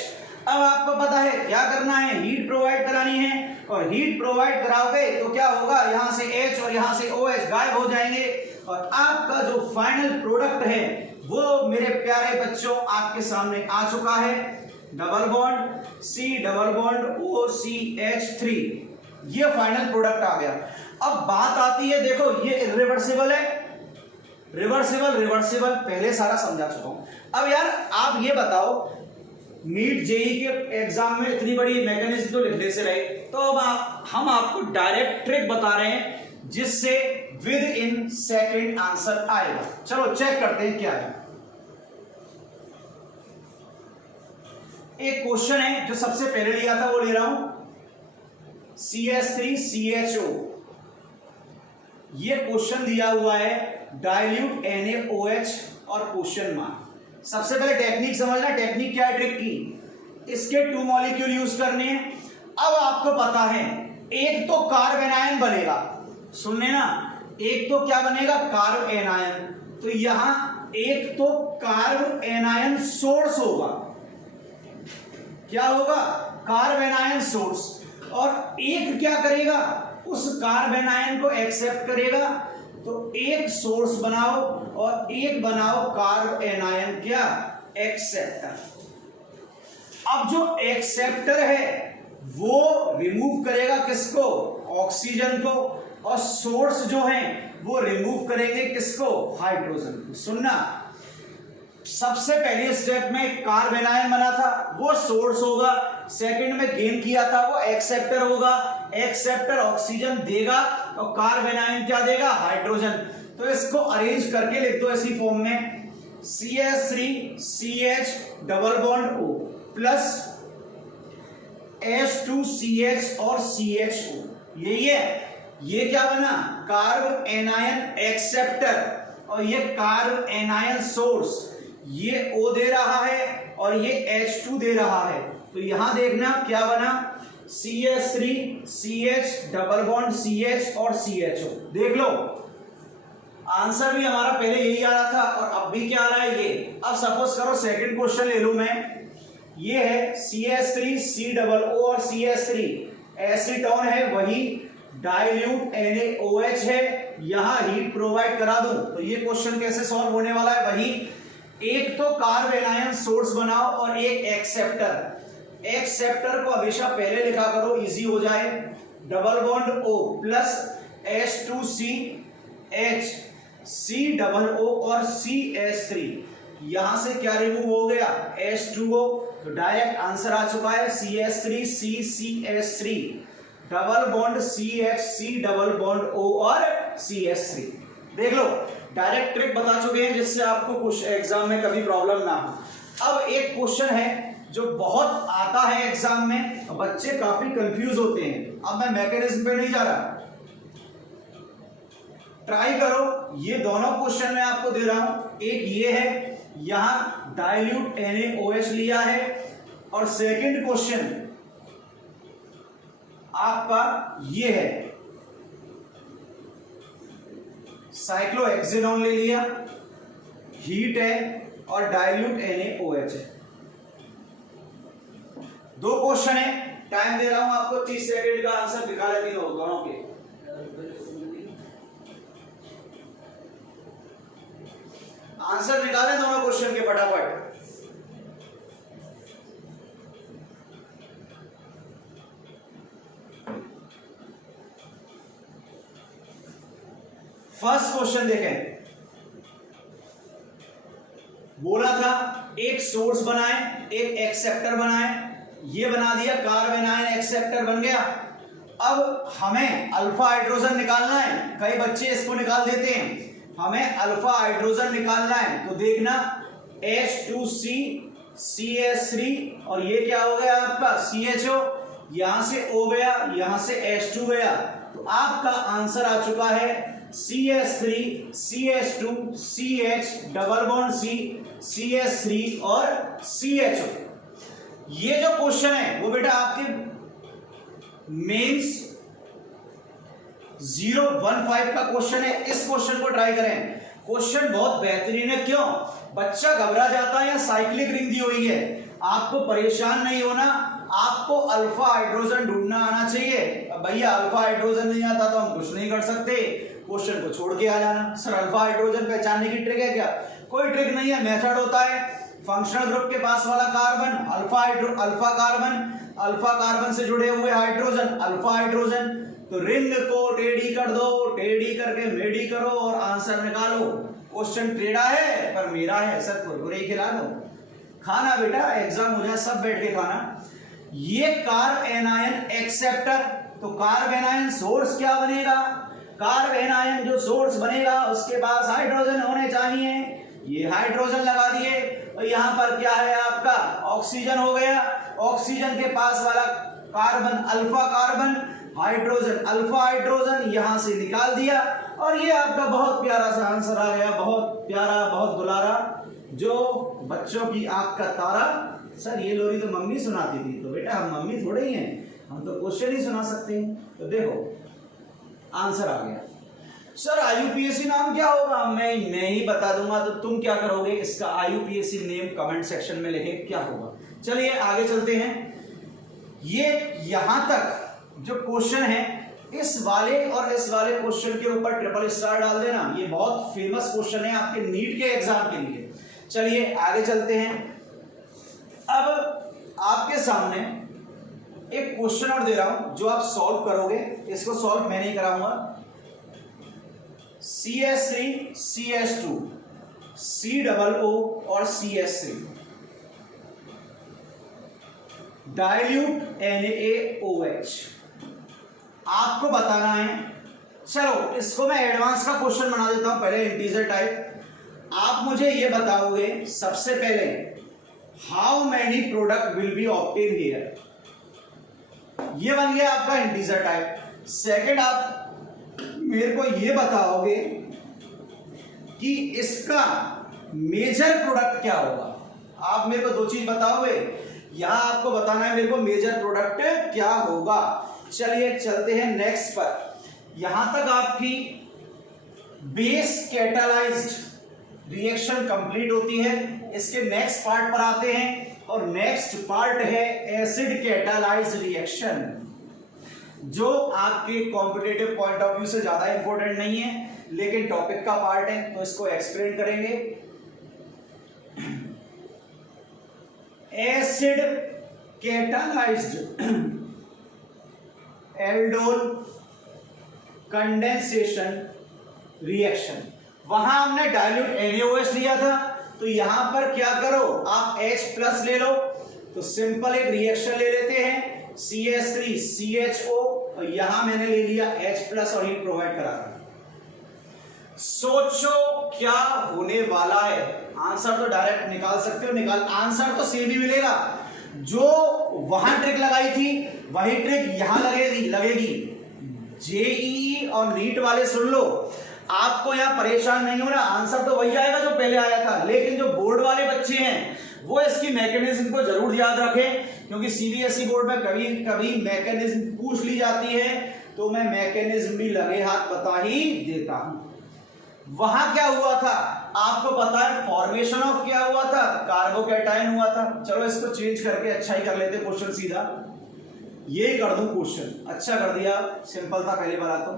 अब आपको पता है क्या करना है, हीट प्रोवाइड करानी है, और हीट प्रोवाइड कराओगे तो क्या होगा, यहां से H और यहां से OH गायब हो जाएंगे, और आपका जो फाइनल प्रोडक्ट है वो मेरे प्यारे बच्चों आपके सामने आ चुका है, double bond C double bond OCH3, ये फाइनल प्रोडक्ट आ गया। अब बात आती है, देखो ये इरिवर्सिबल है, रिवर्सिबल पहले सारा समझा चुका हूं। अब यार आप ये बताओ, नीट जेई के एग्जाम में इतनी बड़ी मैकेनिज्म तो लिखने से रहे, तो अब हम आपको डायरेक्ट ट्रिक बता रहे हैं जिससे विद इन सेकेंड आंसर आएगा। चलो चेक करते हैं क्या है। एक क्वेश्चन है जो सबसे पहले लिया था वो ले रहा हूं, CH3CHO, ये क्वेश्चन दिया हुआ है, डाइल्यूट NaOH और क्वेश्चन मार्क। सबसे पहले टेक्निक समझना, टेक्निक क्या है ट्रिक की, इसके 2 मॉलिक्यूल यूज करने हैं। अब आपको पता है एक तो कार्ब एनायन बनेगा, सुन लेना, एक तो क्या बनेगा, कार्ब एनायन, तो यहां एक तो कार्ब एनायन सोर्स होगा, क्या होगा, कार्ब एनायन सोर्स, और एक क्या करेगा, उस कार्ब एनायन को एक्सेप्ट करेगा, तो एक सोर्स बनाओ और एक बनाओ कार्ब एनायन क्या, एक्सेप्टर। अब जो एक्सेप्टर है वो रिमूव करेगा किसको, ऑक्सीजन को, और सोर्स जो है वो रिमूव करेंगे किसको, हाइड्रोजन को। सुनना, सबसे पहले स्टेप में कार्ब एनायन बना था वो सोर्स होगा, सेकंड में गेन किया था वो एक्सेप्टर होगा, एक्सेप्टर ऑक्सीजन देगा और कार्ब एनायन क्या देगा, हाइड्रोजन। तो इसको अरेंज करके लिख दो इसी फॉर्म में, CH3CH double bond O plus H2CH और CHO, यही है, ये क्या बना, कार्ब एनायन एक्सेप्टर, और ये कार्ब एनायन सोर्स, ये O दे रहा है और ये H2 दे रहा है, तो यहां देखना क्या बना, CH3CH डबल बॉन्ड CH और CHO। देख लो आंसर भी हमारा पहले यही आ रहा था और अब भी क्या आ रहा है ये। अब सपोज करो सेकंड क्वेश्चन ले लूं मैं, ये है CH3C डबल O और CH3 एसीटोन है, वही डाइल्यूट NaOH है, यहां हीट प्रोवाइड करा दूं, तो ये क्वेश्चन कैसे सॉल्व होने वाला है, वही एक तो कार्ब एनायन सोर्स बनाओ और एक एक्सेप्टर, एक्सेप्टर को हमेशा पहले लिखा करो इजी हो जाए, double bond O plus H2CH C double O और CH3, यहां से क्या रिमूव हो गया, H2O, तो डायरेक्ट आंसर आ चुका है CH3CCH3 double bond CH C double bond O और CH3। देख लो डायरेक्ट ट्रिक बता चुके हैं जिससे आपको कुछ एग्जाम में कभी प्रॉब्लम ना हो। अब एक क्वेश्चन है जो बहुत आता है एग्जाम में, बच्चे काफी कंफ्यूज होते हैं, अब मैं मैकेनिज्म पे नहीं जा रहा, ट्राई करो, ये दोनों क्वेश्चन मैं आपको दे रहा हूं, एक ये है, यहां डाइल्यूट NaOH लिया है, और सेकंड क्वेश्चन आपका ये है, साइक्लोहेक्सेनोन ले लिया, हीट है और डाइल्यूट NaOH है। दो क्वेश्चन है, टाइम दे रहा हूं आपको 30 सेकंड का, आंसर निकाले तीनों दोनों के। आंसर निकाले दोनों क्वेश्चन के फटाफट। फर्स्ट क्वेश्चन देखें, बोला था एक सोर्स बनाए एक एक्सेप्टर बनाए, ये बना दिया, कार्ब एनायन एक्सेप्टर बन गया। अब हमें अल्फा हाइड्रोजन निकालना है, कई बच्चे इसको निकाल देते हैं, हमें अल्फा हाइड्रोजन निकालना है, तो देखना H2C CH3 और ये क्या हो गया आपका CHO, यहां से O गया, यहां से H2 गया, तो आपका आंसर आ चुका है CH3, CH2, CH, double bond C, CH3 और CHO। ये जो क्वेश्चन है वो बेटा आपके मेंस 015 का क्वेश्चन है। इस क्वेश्चन को ट्राई करें, क्वेश्चन बहुत बेहतरीन है। क्यों? बच्चा घबरा जाता है या साइक्लिक रिंग दी हुई है, आपको परेशान नहीं होना, आपको अल्फा हाइड्रोजन ढूंढना आना चाहिए। भैया अल्फा हाइड्रोजन नहीं आता तो हम कुछ नहीं कर सकते, क्वेश्चन को छोड़ के आ जाना। सर अल्फा हाइड्रोजन पहचानने की ट्रिक है क्या? कोई ट्रिक नहीं है, मेथड होता है। फंक्शनल ग्रुप के पास वाला कार्बन अल्फा कार्बन से जुड़े हुए हाइड्रोजन अल्फा हाइड्रोजन, तो रिंग को टेढ़ी कर दो, टेढ़ी करके मेढ़ी करो और आंसर निकालो। क्वेश्चन टेढ़ा है पर मेरा है, सर कुरकुरे खिला दो। खाना बेटा, एग्जाम हो जाए सब बैठ के खाना। ये कार्ब एनायन एक्सेप्टर, तो कार्ब एनायन सोर्स क्या बनेगा? कार्ब एनायन जो सोर्स बनेगा उसके पास हाइड्रोजन होने चाहिए। ये हाइड्रोजन लगा दिए और यहां पर क्या है आपका ऑक्सीजन हो गया। ऑक्सीजन के पास वाला carbon alpha carbon, hydrogen alpha hydrogen, यहां से निकाल दिया और ये आपका बहुत प्यारा सा आंसर आ गया। बहुत प्यारा, बहुत दुलारा, जो बच्चों की आंख का तारा। सर ये लोरी तो मम्मी सुनाती थी, तो बेटा हम मम्मी थोड़े ही हैं, हम तो क्वेश्चन ही सुना सकते हैं। तो देखो आंसर आ गया। सर IUPAC नाम क्या होगा? मैं नहीं बता दूंगा, तो तुम क्या करोगे? इसका IUPAC नेम कमेंट सेक्शन में लिखें क्या होगा। चलिए आगे चलते हैं। ये यहां तक जो क्वेश्चन है, इस वाले और इस वाले क्वेश्चन के ऊपर ट्रिपल स्टार डाल देना। ये बहुत फेमस क्वेश्चन है आपके नीट के एग्जाम के लिए। चलिए आगे चलते हैं। अब आपके सामने एक क्वेश्चन और दे रहा हूं जो आप सॉल्व करोगे। इसको सॉल्व मैं नहीं कराऊंगा। CH3, CH2, COO और CH3 डाइल्यूट NaOH आपको बताना है। चलो इसको मैं एडवांस का क्वेश्चन बना देता हूं, पहले इंटीजर टाइप। आप मुझे ये बताओगे सबसे पहले, how many product will be obtain here. ये बन गया आपका इंटीजर टाइप। सेकंड आप मेरे को ये बताओगे कि इसका मेजर प्रोडक्ट क्या होगा। आप मेरे को दो चीज बताओगे, यहां आपको बताना है मेरे को मेजर प्रोडक्ट क्या होगा। चलिए चलते हैं नेक्स्ट पर। यहां तक आपकी बेस कैटालाइज्ड रिएक्शन कंप्लीट होती है। इसके नेक्स्ट पार्ट पर आते हैं और नेक्स्ट पार्ट है एसिड कैटालाइज्ड रिएक्शन, जो आपके कॉम्पिटिटिव पॉइंट ऑफ व्यू से ज्यादा इंपॉर्टेंट नहीं है, लेकिन टॉपिक का पार्ट है, तो इसको एक्सप्लेन करेंगे। Acid catalysed aldol condensation reaction, वहां हमने डाइल्यूट NaOH लिया था, तो यहां पर क्या करो आप H+ ले लो। तो सिंपल एक रिएक्शन ले लेते हैं, CH3 CHO, और यहां मैंने ले लिया H+ और हीट प्रोवाइड करा रहा। सोचो क्या होने वाला है। आंसर तो डायरेक्ट निकाल सकते हो, आंसर तो सेम ही मिलेगा। जो वहां ट्रिक लगाई थी वही ट्रिक यहां लगेगी। JEE और नीट वाले सुन लो, आपको यहां परेशान नहीं होना, आंसर तो वही आएगा जो पहले आया था। लेकिन जो बोर्ड वाले बच्चे हैं वो इसकी मैकेनिज्म को जरूर याद रखें, क्योंकि CBSE बोर्ड में कभी कभी मैकेनिज्म पूछ ली जाती है, तो मैं मैकेनिज्म भी लगे हाथ बता ही देता हूं। वहां क्या हुआ था आपको पता है, फॉर्मेशन ऑफ क्या हुआ था, कार्बोकैटायन हुआ था। चलो इसको चेंज करके अच्छा ही कर लेते क्वेश्चन, सीधा यही कर दूं क्वेश्चन। अच्छा कर दिया, सिंपल था पहले वाला। तो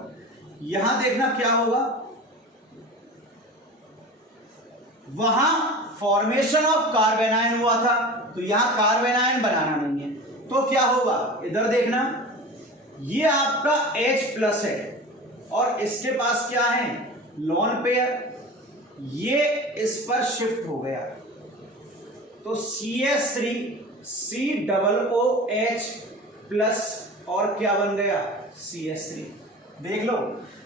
यहां देखना क्या होगा, वहां फॉर्मेशन ऑफ कार्बेनायन हुआ था, तो यहां कार्बेनायन बनाना नहीं है, तो क्या होगा इधर देखना, ये आपका H+ है और इसके पास क्या है लोन पेयर, ये इस पर शिफ्ट हो गया, तो CH3 COOH+ और क्या बन गया CH3। देख लो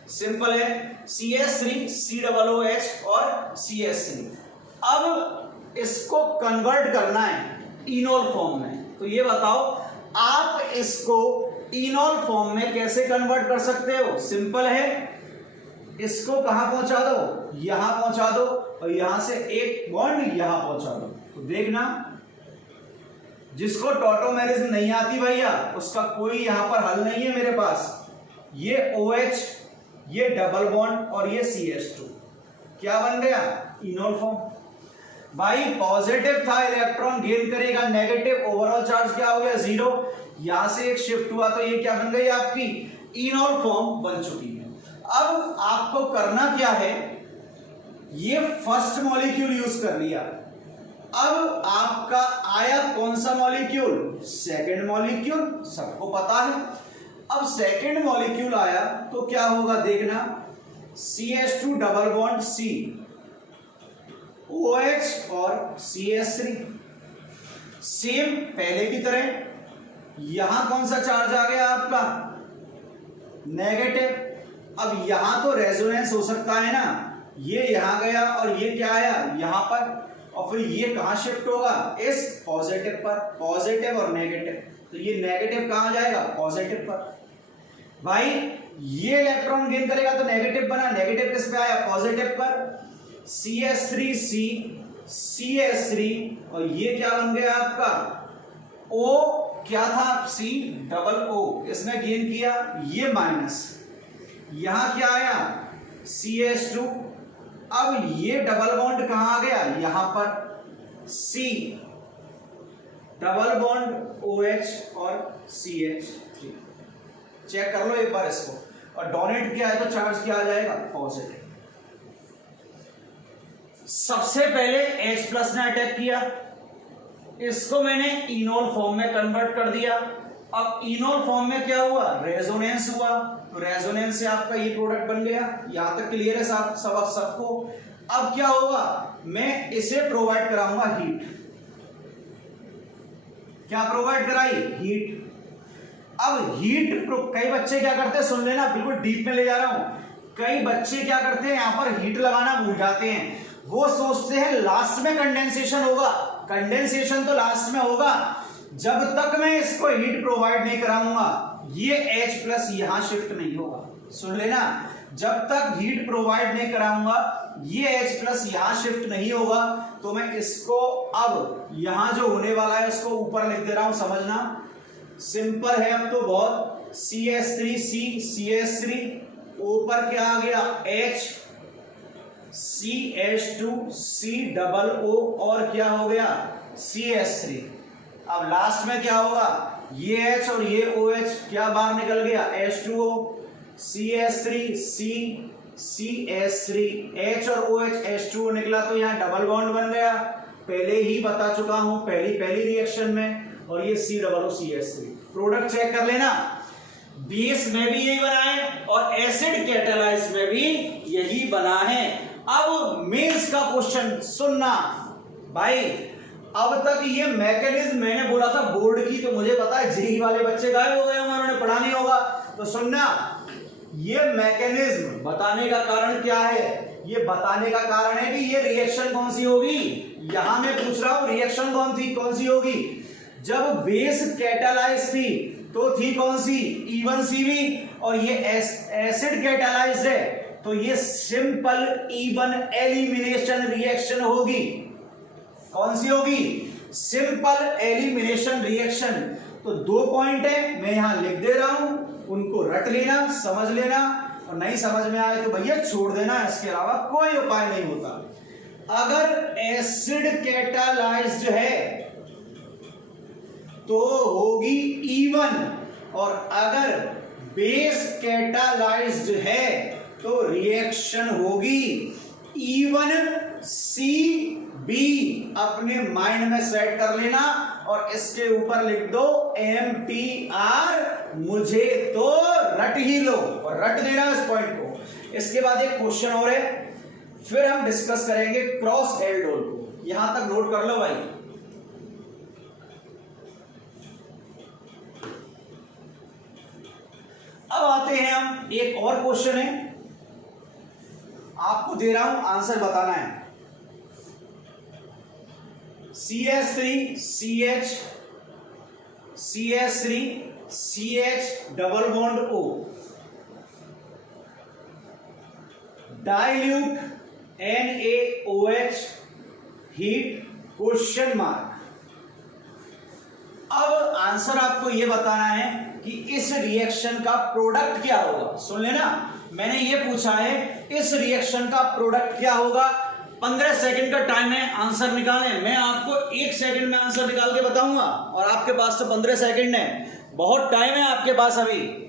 सिंपल है, CH3 COOH और CH3। अब इसको कन्वर्ट करना है इनोल फॉर्म में, तो ये बताओ आप इसको इनोल फॉर्म में कैसे कन्वर्ट कर सकते हो। सिंपल है, इसको कहां पहुंचा दो, यहां पहुंचा दो, और यहां से एक बॉन्ड यहां पहुंचा दो। तो देखना, जिसको टॉटोमेरिज्म नहीं आती भैया उसका कोई यहां पर हल नहीं है मेरे पास। ये OH, ये डबल बॉन्ड और ये CH2 क्या बन गया, इनोल फॉर्म। भाई पॉजिटिव था, इलेक्ट्रॉन गेन करेगा, नेगेटिव, ओवरऑल चार्ज क्या हो गया, 0। यहां से एक शिफ्ट हुआ तो ये क्या बन गई आपकी, इनोल फॉर्म बन चुकी है। अब आपको करना क्या है, ये फर्स्ट मॉलिक्यूल यूज कर लिया, अब आपका आया कौन सा मॉलिक्यूल, सेकंड मॉलिक्यूल, सबको पता है। अब सेकंड मॉलिक्यूल आया तो क्या होगा देखना, CH2 double bond C, OH और CH3, सेम पहले की तरह। यहां कौन सा चार्ज आ गया आपका, नेगेटिव। अब यहां तो रेजोनेंस हो सकता है ना, ये यहां गया और ये क्या आया यहां पर, और फिर ये कहां शिफ्ट होगा, इस पॉजिटिव पर, पॉजिटिव और नेगेटिव। तो ये नेगेटिव कहां जाएगा, पॉजिटिव पर। भाई ये इलेक्ट्रॉन गेन करेगा तो नेगेटिव बना, नेगेटिव किस पे आया, पॉजिटिव पर, CH3C, CH3, और ये क्या बन गया आपका, O क्या था, C डबल O, इसने गेन किया, ये माइनस, यहां क्या आया, CH2। अब ये डबल बॉन्ड कहां आ गया, यहां पर, C डबल बॉन्ड OH और CH3। चेक कर लो एक बार इसको, और डोनेट किया है तो चार्ज क्या आ जाएगा, पॉजिटिव। सबसे पहले H प्लस ने अटैक किया, इसको मैंने इनोल फॉर्म में कन्वर्ट कर दिया। अब इनोल फॉर्म में क्या हुआ, रेजोनेंस हुआ, तो रेजोनेंस से आपका ये प्रोडक्ट बन गया। यहां तक क्लियर है सबको। अब क्या होगा, मैं इसे प्रोवाइड कराऊंगा हीट। क्या प्रोवाइड कराई, हीट। अब हीट कई बच्चे क्या करते हैं, सुन लेना, बिल्कुल डीप में ले जा रहा हूं। कई बच्चे क्या करते हैं, यहां पर हीट लगाना भूल जाते हैं। वो सोचते हैं लास्ट में कंडेंसेशन होगा, कंडेंसेशन तो लास्ट में होगा। जब तक मैं इसको हीट प्रोवाइड नहीं कराऊंगा, ये H प्लस यहां शिफ्ट नहीं होगा। सुन लेना, जब तक हीट प्रोवाइड नहीं कराऊंगा, ये H प्लस यहां शिफ्ट नहीं होगा। तो मैं इसको अब यहां जो होने वाला है उसको ऊपर लिख दे रहा हूं, समझना सिंपल है अब तो बहुत। CH3C, CH3, ऊपर क्या आ गया, H, CH2, C double O, और क्या हो गया, CH3। अब लास्ट में क्या होगा, ये H और ये OH क्या बाहर निकल गया, H2O, CH3, C, CH3, H और OH, H2O निकला, तो यहां डबल बॉन्ड बन गया। पहले ही बता चुका हूं पहली रिएक्शन में। और ये C double O CH3। Product check कर लेना, बेस में भी यही बना है और एसिड कैटालाइज में भी यही बना है। अब मेंस का क्वेश्चन सुनना भाई, अब तक ये मैकेनिज्म मैंने बोला था बोर्ड की, तो मुझे पता है जेई वाले बच्चे गायब हो गए होंगे, उन्होंने पढ़ा नहीं होगा। तो सुनना, ये मैकेनिज्म बताने का कारण क्या है, ये बताने का कारण है कि ये रिएक्शन कौन सी होगी। यहां मैं पूछ रहा हूं रिएक्शन कौन सी होगी। जब बेस कैटालाइज थी तो थी कौन सी, E1CV, और ये एसिड कैटालाइज है तो ये सिंपल इवन एलिमिनेशन रिएक्शन होगी। कौन सी होगी, सिंपल एलिमिनेशन रिएक्शन। तो 2 पॉइंट है, मैं यहां लिख दे रहा हूं, उनको रट लेना, समझ लेना, और नहीं समझ में आए तो भैया छोड़ देना, इसके अलावा कोई उपाय नहीं होता। अगर एसिड कैटालाइज्ड है तो होगी E1, और अगर बेस कैटालाइज्ड है तो रिएक्शन होगी E1CB। अपने माइंड में सेट कर लेना और इसके ऊपर लिख दो MTR। मुझे तो रट ही लो और रट देना इस पॉइंट को। इसके बाद एक क्वेश्चन और है, फिर हम डिस्कस करेंगे क्रॉस एल्डोल को। यहां तक नोट कर लो भाई। अब आते हैं हम, एक और क्वेश्चन है, आपको दे रहा हूं, आंसर बताना है। CH3CH, CH3 CH double bond O, dilute NaOH heat question mark. अब आंसर आपको यह बताना है कि इस रिएक्शन का प्रोडक्ट क्या होगा। सुन लेना, मैंने ये पूछा है इस रिएक्शन का प्रोडक्ट क्या होगा। 15 सेकंड का टाइम है आंसर निकालें। मैं आपको 1 सेकंड में आंसर निकाल के बताऊंगा और आपके पास तो 15 सेकंड है, बहुत टाइम है आपके पास अभी।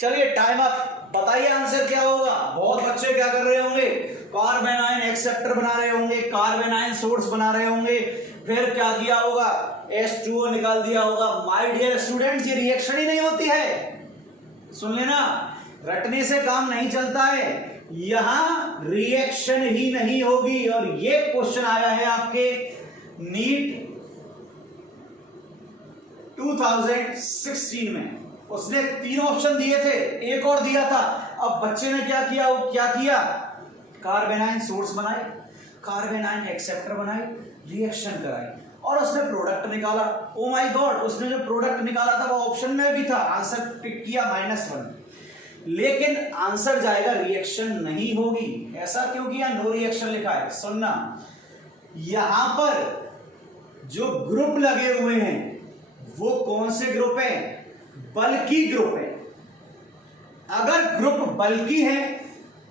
चलिए टाइम अप, बताइए आंसर क्या होगा। बहुत बच्चे क्या कर रहे होंगे, कार्बेनाइन एक्सेप्टर बना रहे होंगे, कार्बेनाइन सोर्स बना रहे होंगे, फिर क्या किया होगा, H2O निकाल दिया होगा। माय डियर स्टूडेंट्स, ये रिएक्शन ही नहीं होती है। सुन लेना, रटने से काम नहीं चलता है, यहां रिएक्शन ही नहीं होगी। और ये क्वेश्चन आया है आपके नीट 2016 में। उसने 3 ऑप्शन दिए थे, एक और दिया था। अब बच्चे ने क्या किया, कार्बेनाइन सोर्स बनाए, कार्बेनाइन एक्सेप्टर बनाए, रिएक्शन कराई और उसने प्रोडक्ट निकाला। ओ माय गॉड, उसने जो प्रोडक्ट निकाला था वो ऑप्शन में भी था, आंसर टिक किया -1। लेकिन आंसर जाएगा रिएक्शन नहीं होगी। ऐसा क्यों किया, नो रिएक्शन लिखा है। सुनना, यहां पर जो ग्रुप लगे हुए हैं वो कौन से ग्रुप है, बल्कि ग्रुप है। अगर ग्रुप बल्कि है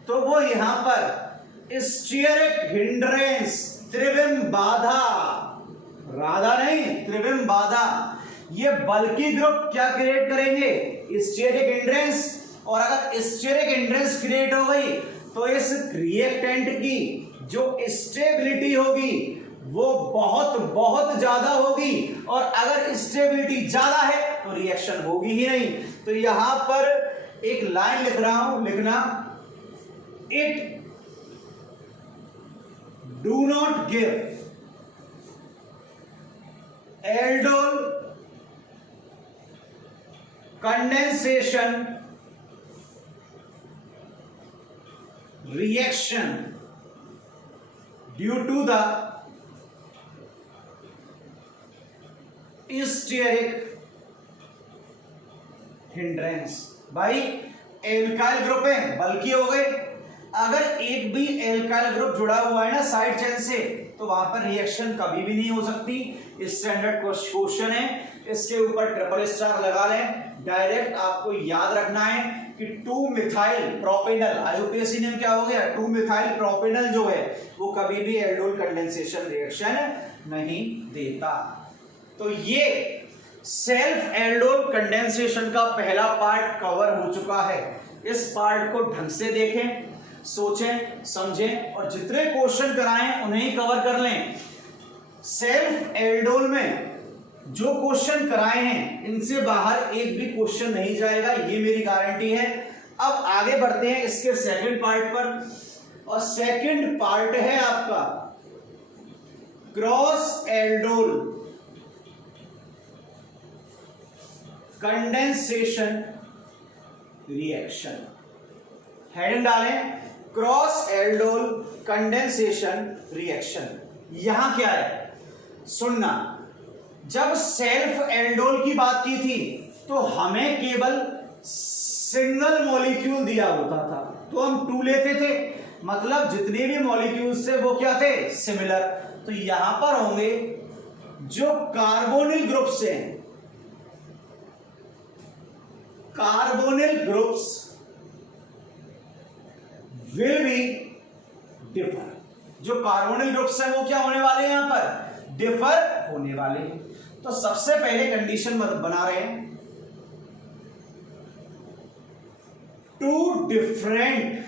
तो वो यहां पर स्टीयरिक हिंड्रेंस, त्रिविम बाधा, राधा नहीं त्रिविम बाधा, ये बल्कि ग्रुप क्या क्रिएट करेंगे, स्टीयरिक हिंड्रेंस। और अगर स्टीयरिक हिंड्रेंस क्रिएट हो गई तो इस रिएक्टेंट की जो स्टेबिलिटी होगी वो बहुत बहुत ज्यादा होगी। और अगर स्टेबिलिटी ज्यादा है तो रिएक्शन होगी ही नहीं। तो यहां पर एक लाइन लिख रहा हूं, लिखना, it do not give aldol condensation reaction due to the stearic hindrance. भाई एल्काइल ग्रुप है, बल्कि हो गए। अगर एक भी एल्काइल ग्रुप जुड़ा हुआ है ना साइड चेन से, तो वहां पर रिएक्शन कभी भी नहीं हो सकती। स्टैंडर्ड क्वेश्चन है, इसके ऊपर ट्रिपल स्टार लगा लें। डायरेक्ट आपको याद रखना है कि 2-मिथाइल प्रोपेनल, आईयूपीएसी ने क्या हो गया, 2-मिथाइल प्रोपेनल जो है वो कभी भी एल्डोल कंडेंसेशन रिएक्शन नहीं देता। तो ये सेल्फ एल्डोल कंडेंसेशन का पहला पार्ट कवर हो चुका है। इस पार्ट को ढंग से देखें, सोचें, समझें और जितने क्वेश्चन कराएं उन्हें ही कवर कर लें। सेल्फ एल्डोल में जो क्वेश्चन कराए हैं इनसे बाहर एक भी क्वेश्चन नहीं जाएगा, ये मेरी गारंटी है। अब आगे बढ़ते हैं इसके सेकंड पार्ट पर, और सेकंड पार्ट है आपका cross aldol condensation reaction. Heading डालें, क्रॉस एल्डोल कंडेंसेशन रिएक्शन। यहां क्या है, सुनना, जब सेल्फ एल्डोल की बात की थी तो हमें केवल सिंगल मॉलिक्यूल दिया होता था, तो हम 2 लेते थे, मतलब जितने भी मॉलिक्यूल्स थे वो क्या थे, सिमिलर। तो यहां पर होंगे जो कार्बोनिल ग्रुप्स हैं, carbonyl groups will be differ. जो कार्बोनिल ग्रुप्स हैं वो क्या होने वाले हैं, यहां पर डिफर होने वाले हैं। तो सबसे पहले कंडीशन बना रहे हैं, 2 different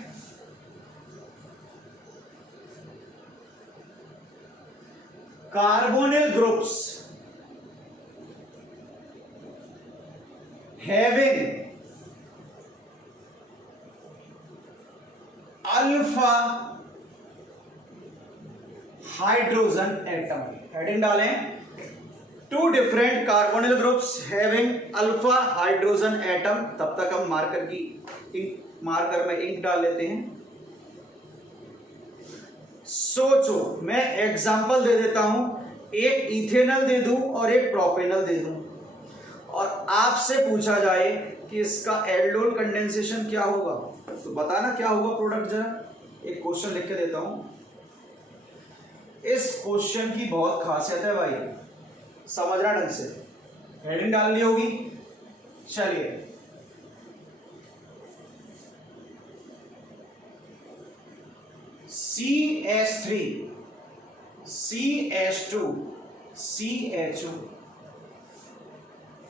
carbonyl groups having alpha hydrogen atom। Heading डालें, 2 different carbonyl groups having alpha hydrogen atom. तब तक हम मार्कर में इंक डाल लेते हैं। सोचो, मैं एग्जांपल दे देता हूं, एक इथेनॉल दे दूं और एक प्रोपेनॉल दे दूं, और आपसे पूछा जाए कि इसका एल्डोल कंडेंसेशन क्या होगा, तो बताना क्या होगा प्रोडक्ट। जरा एक क्वेश्चन लिख के देता हूं। इस क्वेश्चन की बहुत खासियत है भाई, समझना ढंग से, हेडिंग डालनी होगी। चलिए, CH3 CH2 CHO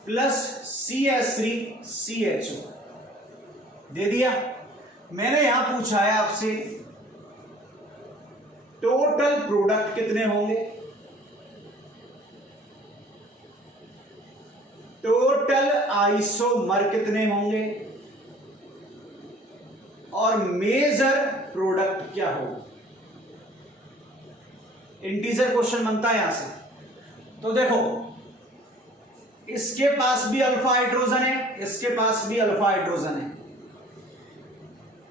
plus CH3 CHO दे दिया। मैंने यहां पूछा है आपसे टोटल प्रोडक्ट कितने होंगे, टोटल आइसोमर कितने होंगे, और मेजर प्रोडक्ट क्या होगा। इंटीजर क्वेश्चन बनता है यहां से। तो देखो, इसके पास भी अल्फा हाइड्रोजन है, इसके पास भी अल्फा हाइड्रोजन है,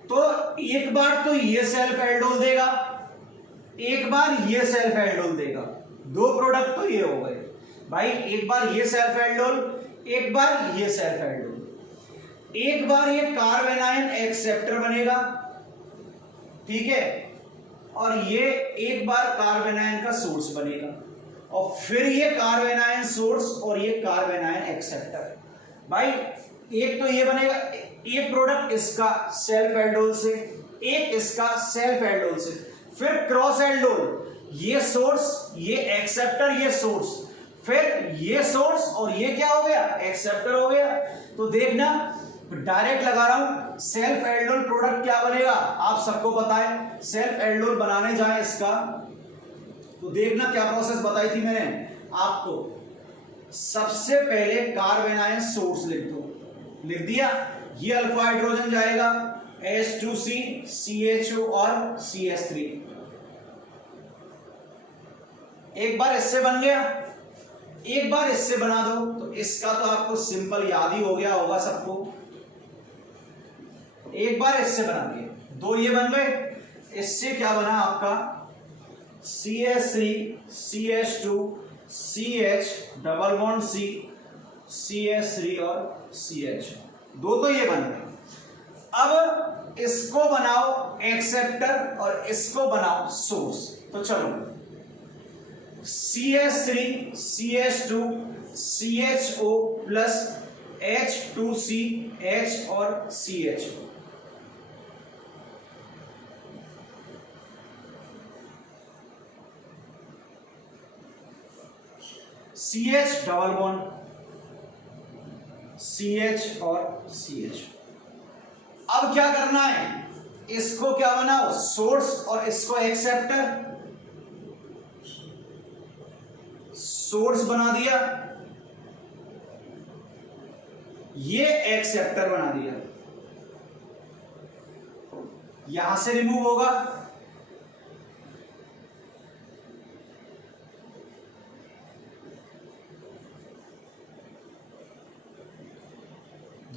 तो एक बार तो ये सेल्फ एल्डोल देगा, एक बार ये सेल्फ एल्डोल देगा, दो प्रोडक्ट तो ये हो गए भाई। एक बार ये सेल्फ एल्डोल, एक बार ये सेल्फ एल्डोल, एक बार ये कार्बेनाइन एक्सेप्टर बनेगा, ठीक है, और ये एक बार कार्बेनाइन का सोर्स बनेगा, और फिर ये कार्बेनाइन सोर्स और ये कार्बेनाइन एक्सेप्टर। भाई एक तो ये बनेगा, एक प्रोडक्ट इसका सेल्फ एल्डोल से, एक इसका सेल्फ एल्डोल से, फिर क्रॉस एल्डोल, ये सोर्स, ये एक्सेप्टर, ये सोर्स, फिर ये सोर्स और ये क्या हो गया, एक्सेप्टर हो गया। तो देखना, डायरेक्ट लगा रहा हूं, सेल्फ एल्डोल प्रोडक्ट क्या बनेगा, आप सबको पता है। सेल्फ एल्डोल बनाने जाए इसका, तो देखना क्या प्रोसेस बताई थी मैंने आपको। सबसे पहले कार्बेनाइन सोर्स लिख दो, लिख दिया, ये अल्फा हाइड्रोजन जाएगा H2C CHO और CH3, एक बार इससे बन गया, एक बार इससे बना दो, तो इसका तो आपको सिंपल याद ही हो गया होगा सबको। एक बार इससे बना दिया, दो ये बन गए, इससे क्या बना आपका CH3 CH2 CH double bond C CH3 और CH, दो तो ये बन गए। अब इसको बनाओ एक्सेप्टर और इसको बनाओ सोर्स। तो चलो, CH3 CH2 CHO plus H2C H और CH, CH double bond CH और CH। अब क्या करना है, इसको क्या बनाओ सोर्स और इसको एक्सेप्टर, सोर्स बना दिया, ये एक्सेप्टर बना दिया, यहां से रिमूव होगा,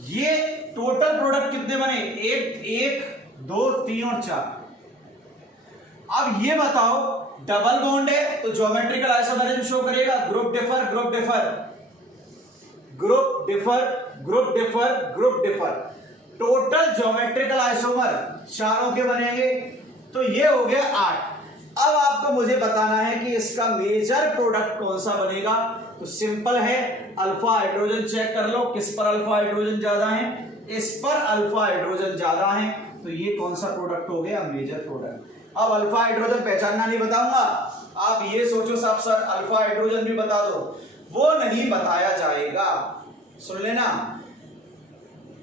ये टोटल प्रोडक्ट कितने बने, एक, एक, दो, तीन और चार। अब ये बताओ, डबल बॉन्ड है तो ज्योमेट्रिकल आइसोमरिज्म शो करेगा, group differ, group differ, group differ, group differ, group differ, total geometrical isomer चारों के बनेंगे, तो ये हो गया 8। अब आपको मुझे बताना है कि इसका मेजर प्रोडक्ट कौन सा बनेगा। तो सिंपल है, अल्फा हाइड्रोजन चेक कर लो, किस पर अल्फा हाइड्रोजन ज्यादा है, इस पर अल्फा हाइड्रोजन ज्यादा है, तो ये कौन सा प्रोडक्ट हो गया, मेजर प्रोडक्ट। अब अल्फा हाइड्रोजन पहचानना नहीं बताऊंगा, आप ये सोचो साहब सर अल्फा हाइड्रोजन भी बता दो, वो नहीं बताया जाएगा, सुन लेना,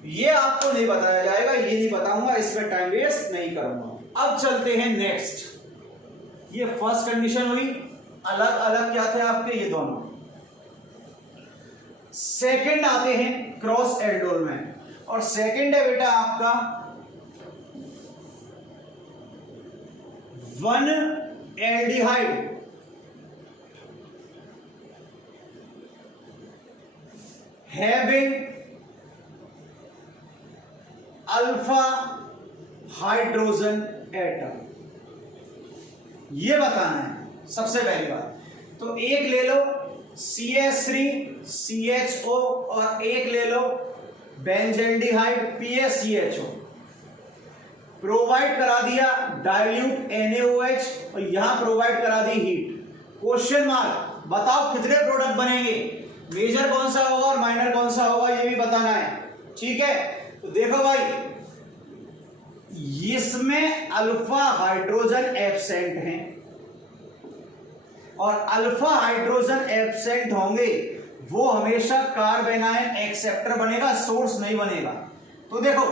ये आपको नहीं बताया जाएगा, ये नहीं बताऊंगा, इसमें टाइम वेस्ट नहीं करूंगा। अब चलते हैं नेक्स्ट, ये फर्स्ट कंडीशन हुई, अलग अलग क्या थे आपके ये दोनों। सेकंड आते हैं क्रॉस एल्डोल में, और सेकंड है बेटा आपका 1 aldehyde having alpha hydrogen atom. ये बताना है सबसे पहली बात। तो एक ले लो CH3CHO और एक ले लो बेंजल्डिहाइड PaCHO, प्रोवाइड करा दिया डाइल्यूट NaOH और यहां प्रोवाइड करा दी हीट। क्वेश्चन मार्क, बताओ कितने प्रोडक्ट बनेंगे, मेजर कौन सा होगा और माइनर कौन सा होगा, ये भी बताना है। ठीक है, तो देखो भाई, इसमें अल्फा हाइड्रोजन एब्सेंट हैं और अल्फा हाइड्रोजन एब्सेंट होंगे वो हमेशा कार्बेनाइन एक्सेप्टर बनेगा, सोर्स नहीं बनेगा। तो देखो,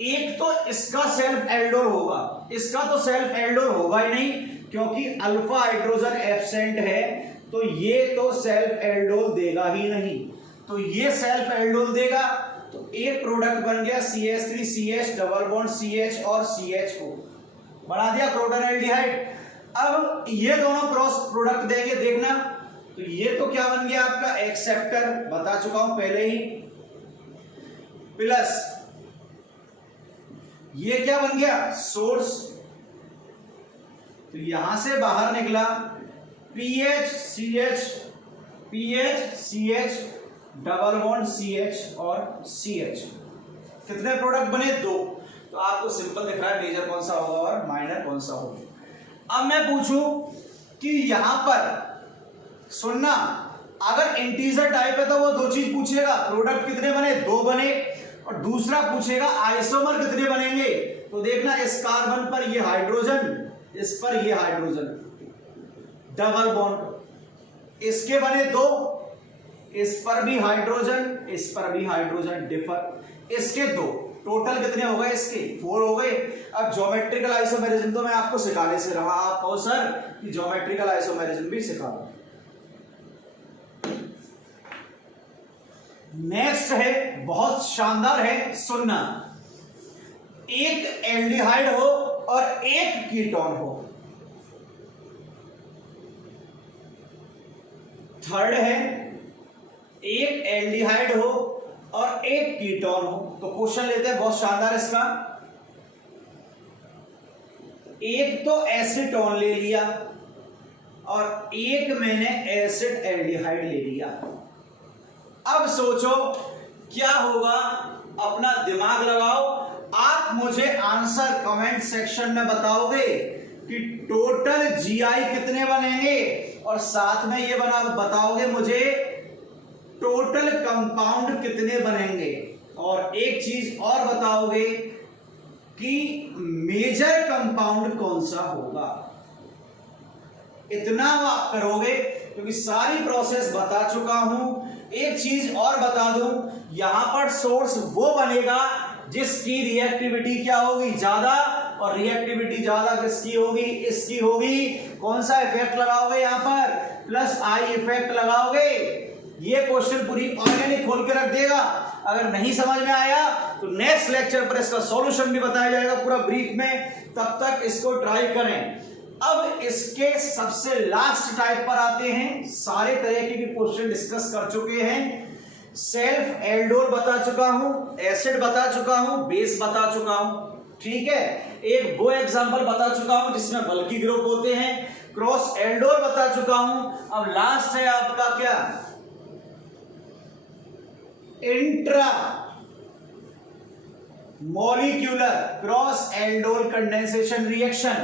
एक तो इसका सेल्फ एल्डोल होगा, इसका तो सेल्फ एल्डोल होगा ही नहीं क्योंकि अल्फा हाइड्रोजन एब्सेंट है, तो ये तो सेल्फ एल्डोल देगा ही नहीं, तो ये सेल्फ एल्डोल देगा। तो एक प्रोडक्ट बन गया CH3CH डबल बॉन्ड CH और CH को बना दिया प्रोटोनल्डिहाइड। अब ये दोनों क्रॉस प्रोडक्ट देंगे, देखना। तो ये तो क्या बन गया आपका एक्सेप्टर, बता चुका हूं पहले ही, प्लस ये क्या बन गया सोर्स। तो यहां से बाहर निकला PHCH डबल बॉन्ड CH और CH। कितने प्रोडक्ट बने? 2। तो आपको सिंपल दिख रहा है मेजर कौन सा होगा और माइनर कौन सा होगा। अब मैं पूछूं कि यहां पर सुनना, अगर इंटीजर टाइप है तो वो 2 चीज पूछेगा, प्रोडक्ट कितने बने, 2 बने, और दूसरा पूछेगा आइसोमर कितने बनेंगे। तो देखना, इस कार्बन पर ये हाइड्रोजन, इस पर ये हाइड्रोजन डबल बॉन्ड, इसके बने 2, इस पर भी हाइड्रोजन, इस पर भी हाइड्रोजन डिफर, इसके 2, टोटल कितने हो गए, इसके 4 हो गए। अब ज्योमेट्रिकल आइसोमेरिज्म तो मैं आपको सिखाने से रहा, आप कहो सर कि ज्योमेट्रिकल आइसोमेरिज्म भी सिखा दो। नेक्स्ट है, बहुत शानदार है, सुनना। एक एल्डिहाइड हो और एक कीटोन हो। थर्ड है, एक एल्डिहाइड हो और एक कीटोन हो। तो क्वेश्चन लेते हैं, बहुत शानदार इसका। एक तो एसीटोन ले लिया और एक मैंने एसिड एल्डिहाइड ले लिया। अब सोचो क्या होगा, अपना दिमाग लगाओ। आप मुझे आंसर कमेंट सेक्शन में बताओगे कि टोटल जीआई कितने बनेंगे और साथ में ये बताओगे मुझे टोटल कंपाउंड कितने बनेंगे, और एक चीज और बताओगे कि मेजर कंपाउंड कौन सा होगा। इतना आप करोगे क्योंकि सारी प्रोसेस बता चुका हूं। एक चीज और बता दूं, यहां पर सोर्स वो बनेगा जिसकी रिएक्टिविटी क्या होगी, ज्यादा, और रिएक्टिविटी ज्यादा किसकी होगी, इसकी होगी। कौन सा इफेक्ट लगाओगे यहां पर, प्लस आई इफेक्ट लगाओगे। ये क्वेश्चन पूरी ऑर्गेनिक खोल के रख देगा। अगर नहीं समझ में आया तो नेक्स्ट लेक्चर पर इसका सॉल्यूशन भी बताया जाएगा पूरा ब्रीफ में, तब तक इसको ट्राई करें। अब इसके सबसे लास्ट टाइप पर आते हैं। सारे तरह के क्वेश्चन डिस्कस कर चुके हैं। सेल्फ एल्डोल बता चुका हूं, एसिड बता चुका हूं, बेस बता चुका हूं, ठीक है। एक वो एग्जांपल बता चुका हूं जिसमें बल्की ग्रुप होते हैं। क्रॉस एल्डोल बता चुका हूं। अब लास्ट है आपका क्या, intra molecular cross aldol condensation reaction.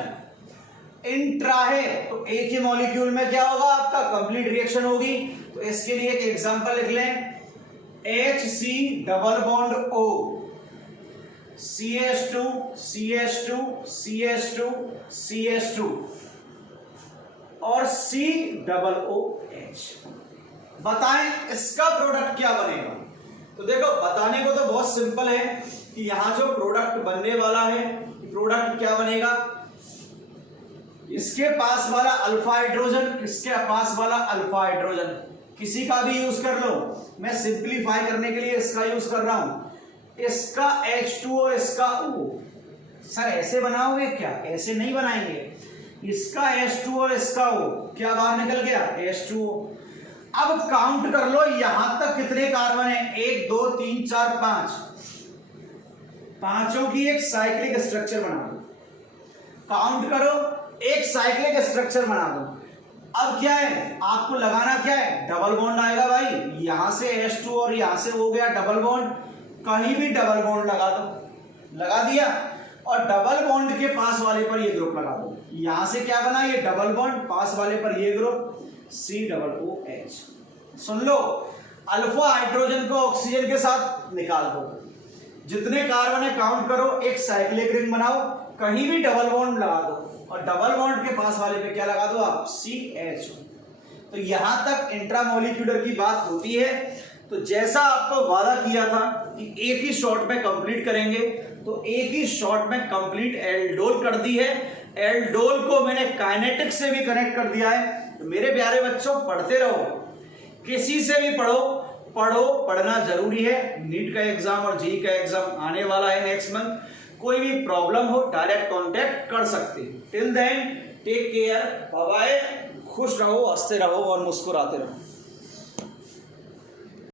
Intra है तो एक ही मॉलिक्यूल में क्या होगा, आपका कंप्लीट रिएक्शन होगी। तो इसके लिए एक एग्जांपल लिख लें, HC double bond O, CH2 CH2 CH2 CH2 और C डबल OH। बताएं इसका प्रोडक्ट क्या बनेगा। तो देखो, बताने को तो बहुत सिंपल है कि यहां जो प्रोडक्ट बनने वाला है, प्रोडक्ट क्या बनेगा, इसके पास वाला अल्फा हाइड्रोजन, इसके पास वाला अल्फा हाइड्रोजन, किसी का भी यूज कर लो। मैं सिंपलीफाई करने के लिए इसका यूज कर रहा हूं। इसका H2 और इसका O। सर ऐसे बनाओगे क्या, ऐसे नहीं बनाएंगे। इसका H2 और इसका O, क्या बाहर निकल गया, H2O। अब काउंट कर लो यहां तक कितने कार्बन है, 1 2 3 4 5, पांचों की एक साइक्लिक स्ट्रक्चर बना लो। काउंट करो, एक साइक्लिक स्ट्रक्चर बना दो। अब क्या है, आपको लगाना क्या है, डबल बॉन्ड आएगा भाई, यहां से H2 और यहां से हो गया डबल बॉन्ड, कहीं भी डबल बॉन्ड लगा दो, लगा दिया, और डबल बॉन्ड के पास वाले पर ये ग्रुप लगा दो। यहां से क्या बना, ये डबल बॉन्ड, पास वाले पर ये ग्रुप COOH। सुन लो, अल्फा हाइड्रोजन को ऑक्सीजन के साथ निकाल दो, जितने कार्बन है काउंट करो, एक साइक्लिक रिंग बनाओ, कहीं भी डबल बॉन्ड लगा दो, और डबल बॉन्ड के पास वाले पे क्या लगा दो आप, CH। तो यहां तक इंट्रामोलिक्यूलर की बात होती है। तो जैसा आपको वादा किया था कि एक ही शॉट में कंप्लीट करेंगे, तो एक ही शॉट में कंप्लीट एल्डोल कर दी है। एल्डोल को मैंने काइनेटिक्स से भी कनेक्ट कर दिया है। तो मेरे प्यारे बच्चों, पढ़ते रहो, किसी से भी पढ़ो, पढ़ना जरूरी है। नीट का एग्जाम और जेईई का एग्जाम आने वाला है नेक्स्ट मंथ। कोई भी प्रॉब्लम हो डायरेक्ट कांटेक्ट कर सकते। Till then take care, bye bye, खुश रहो, हंसते रहो और मुस्कुराते रहो।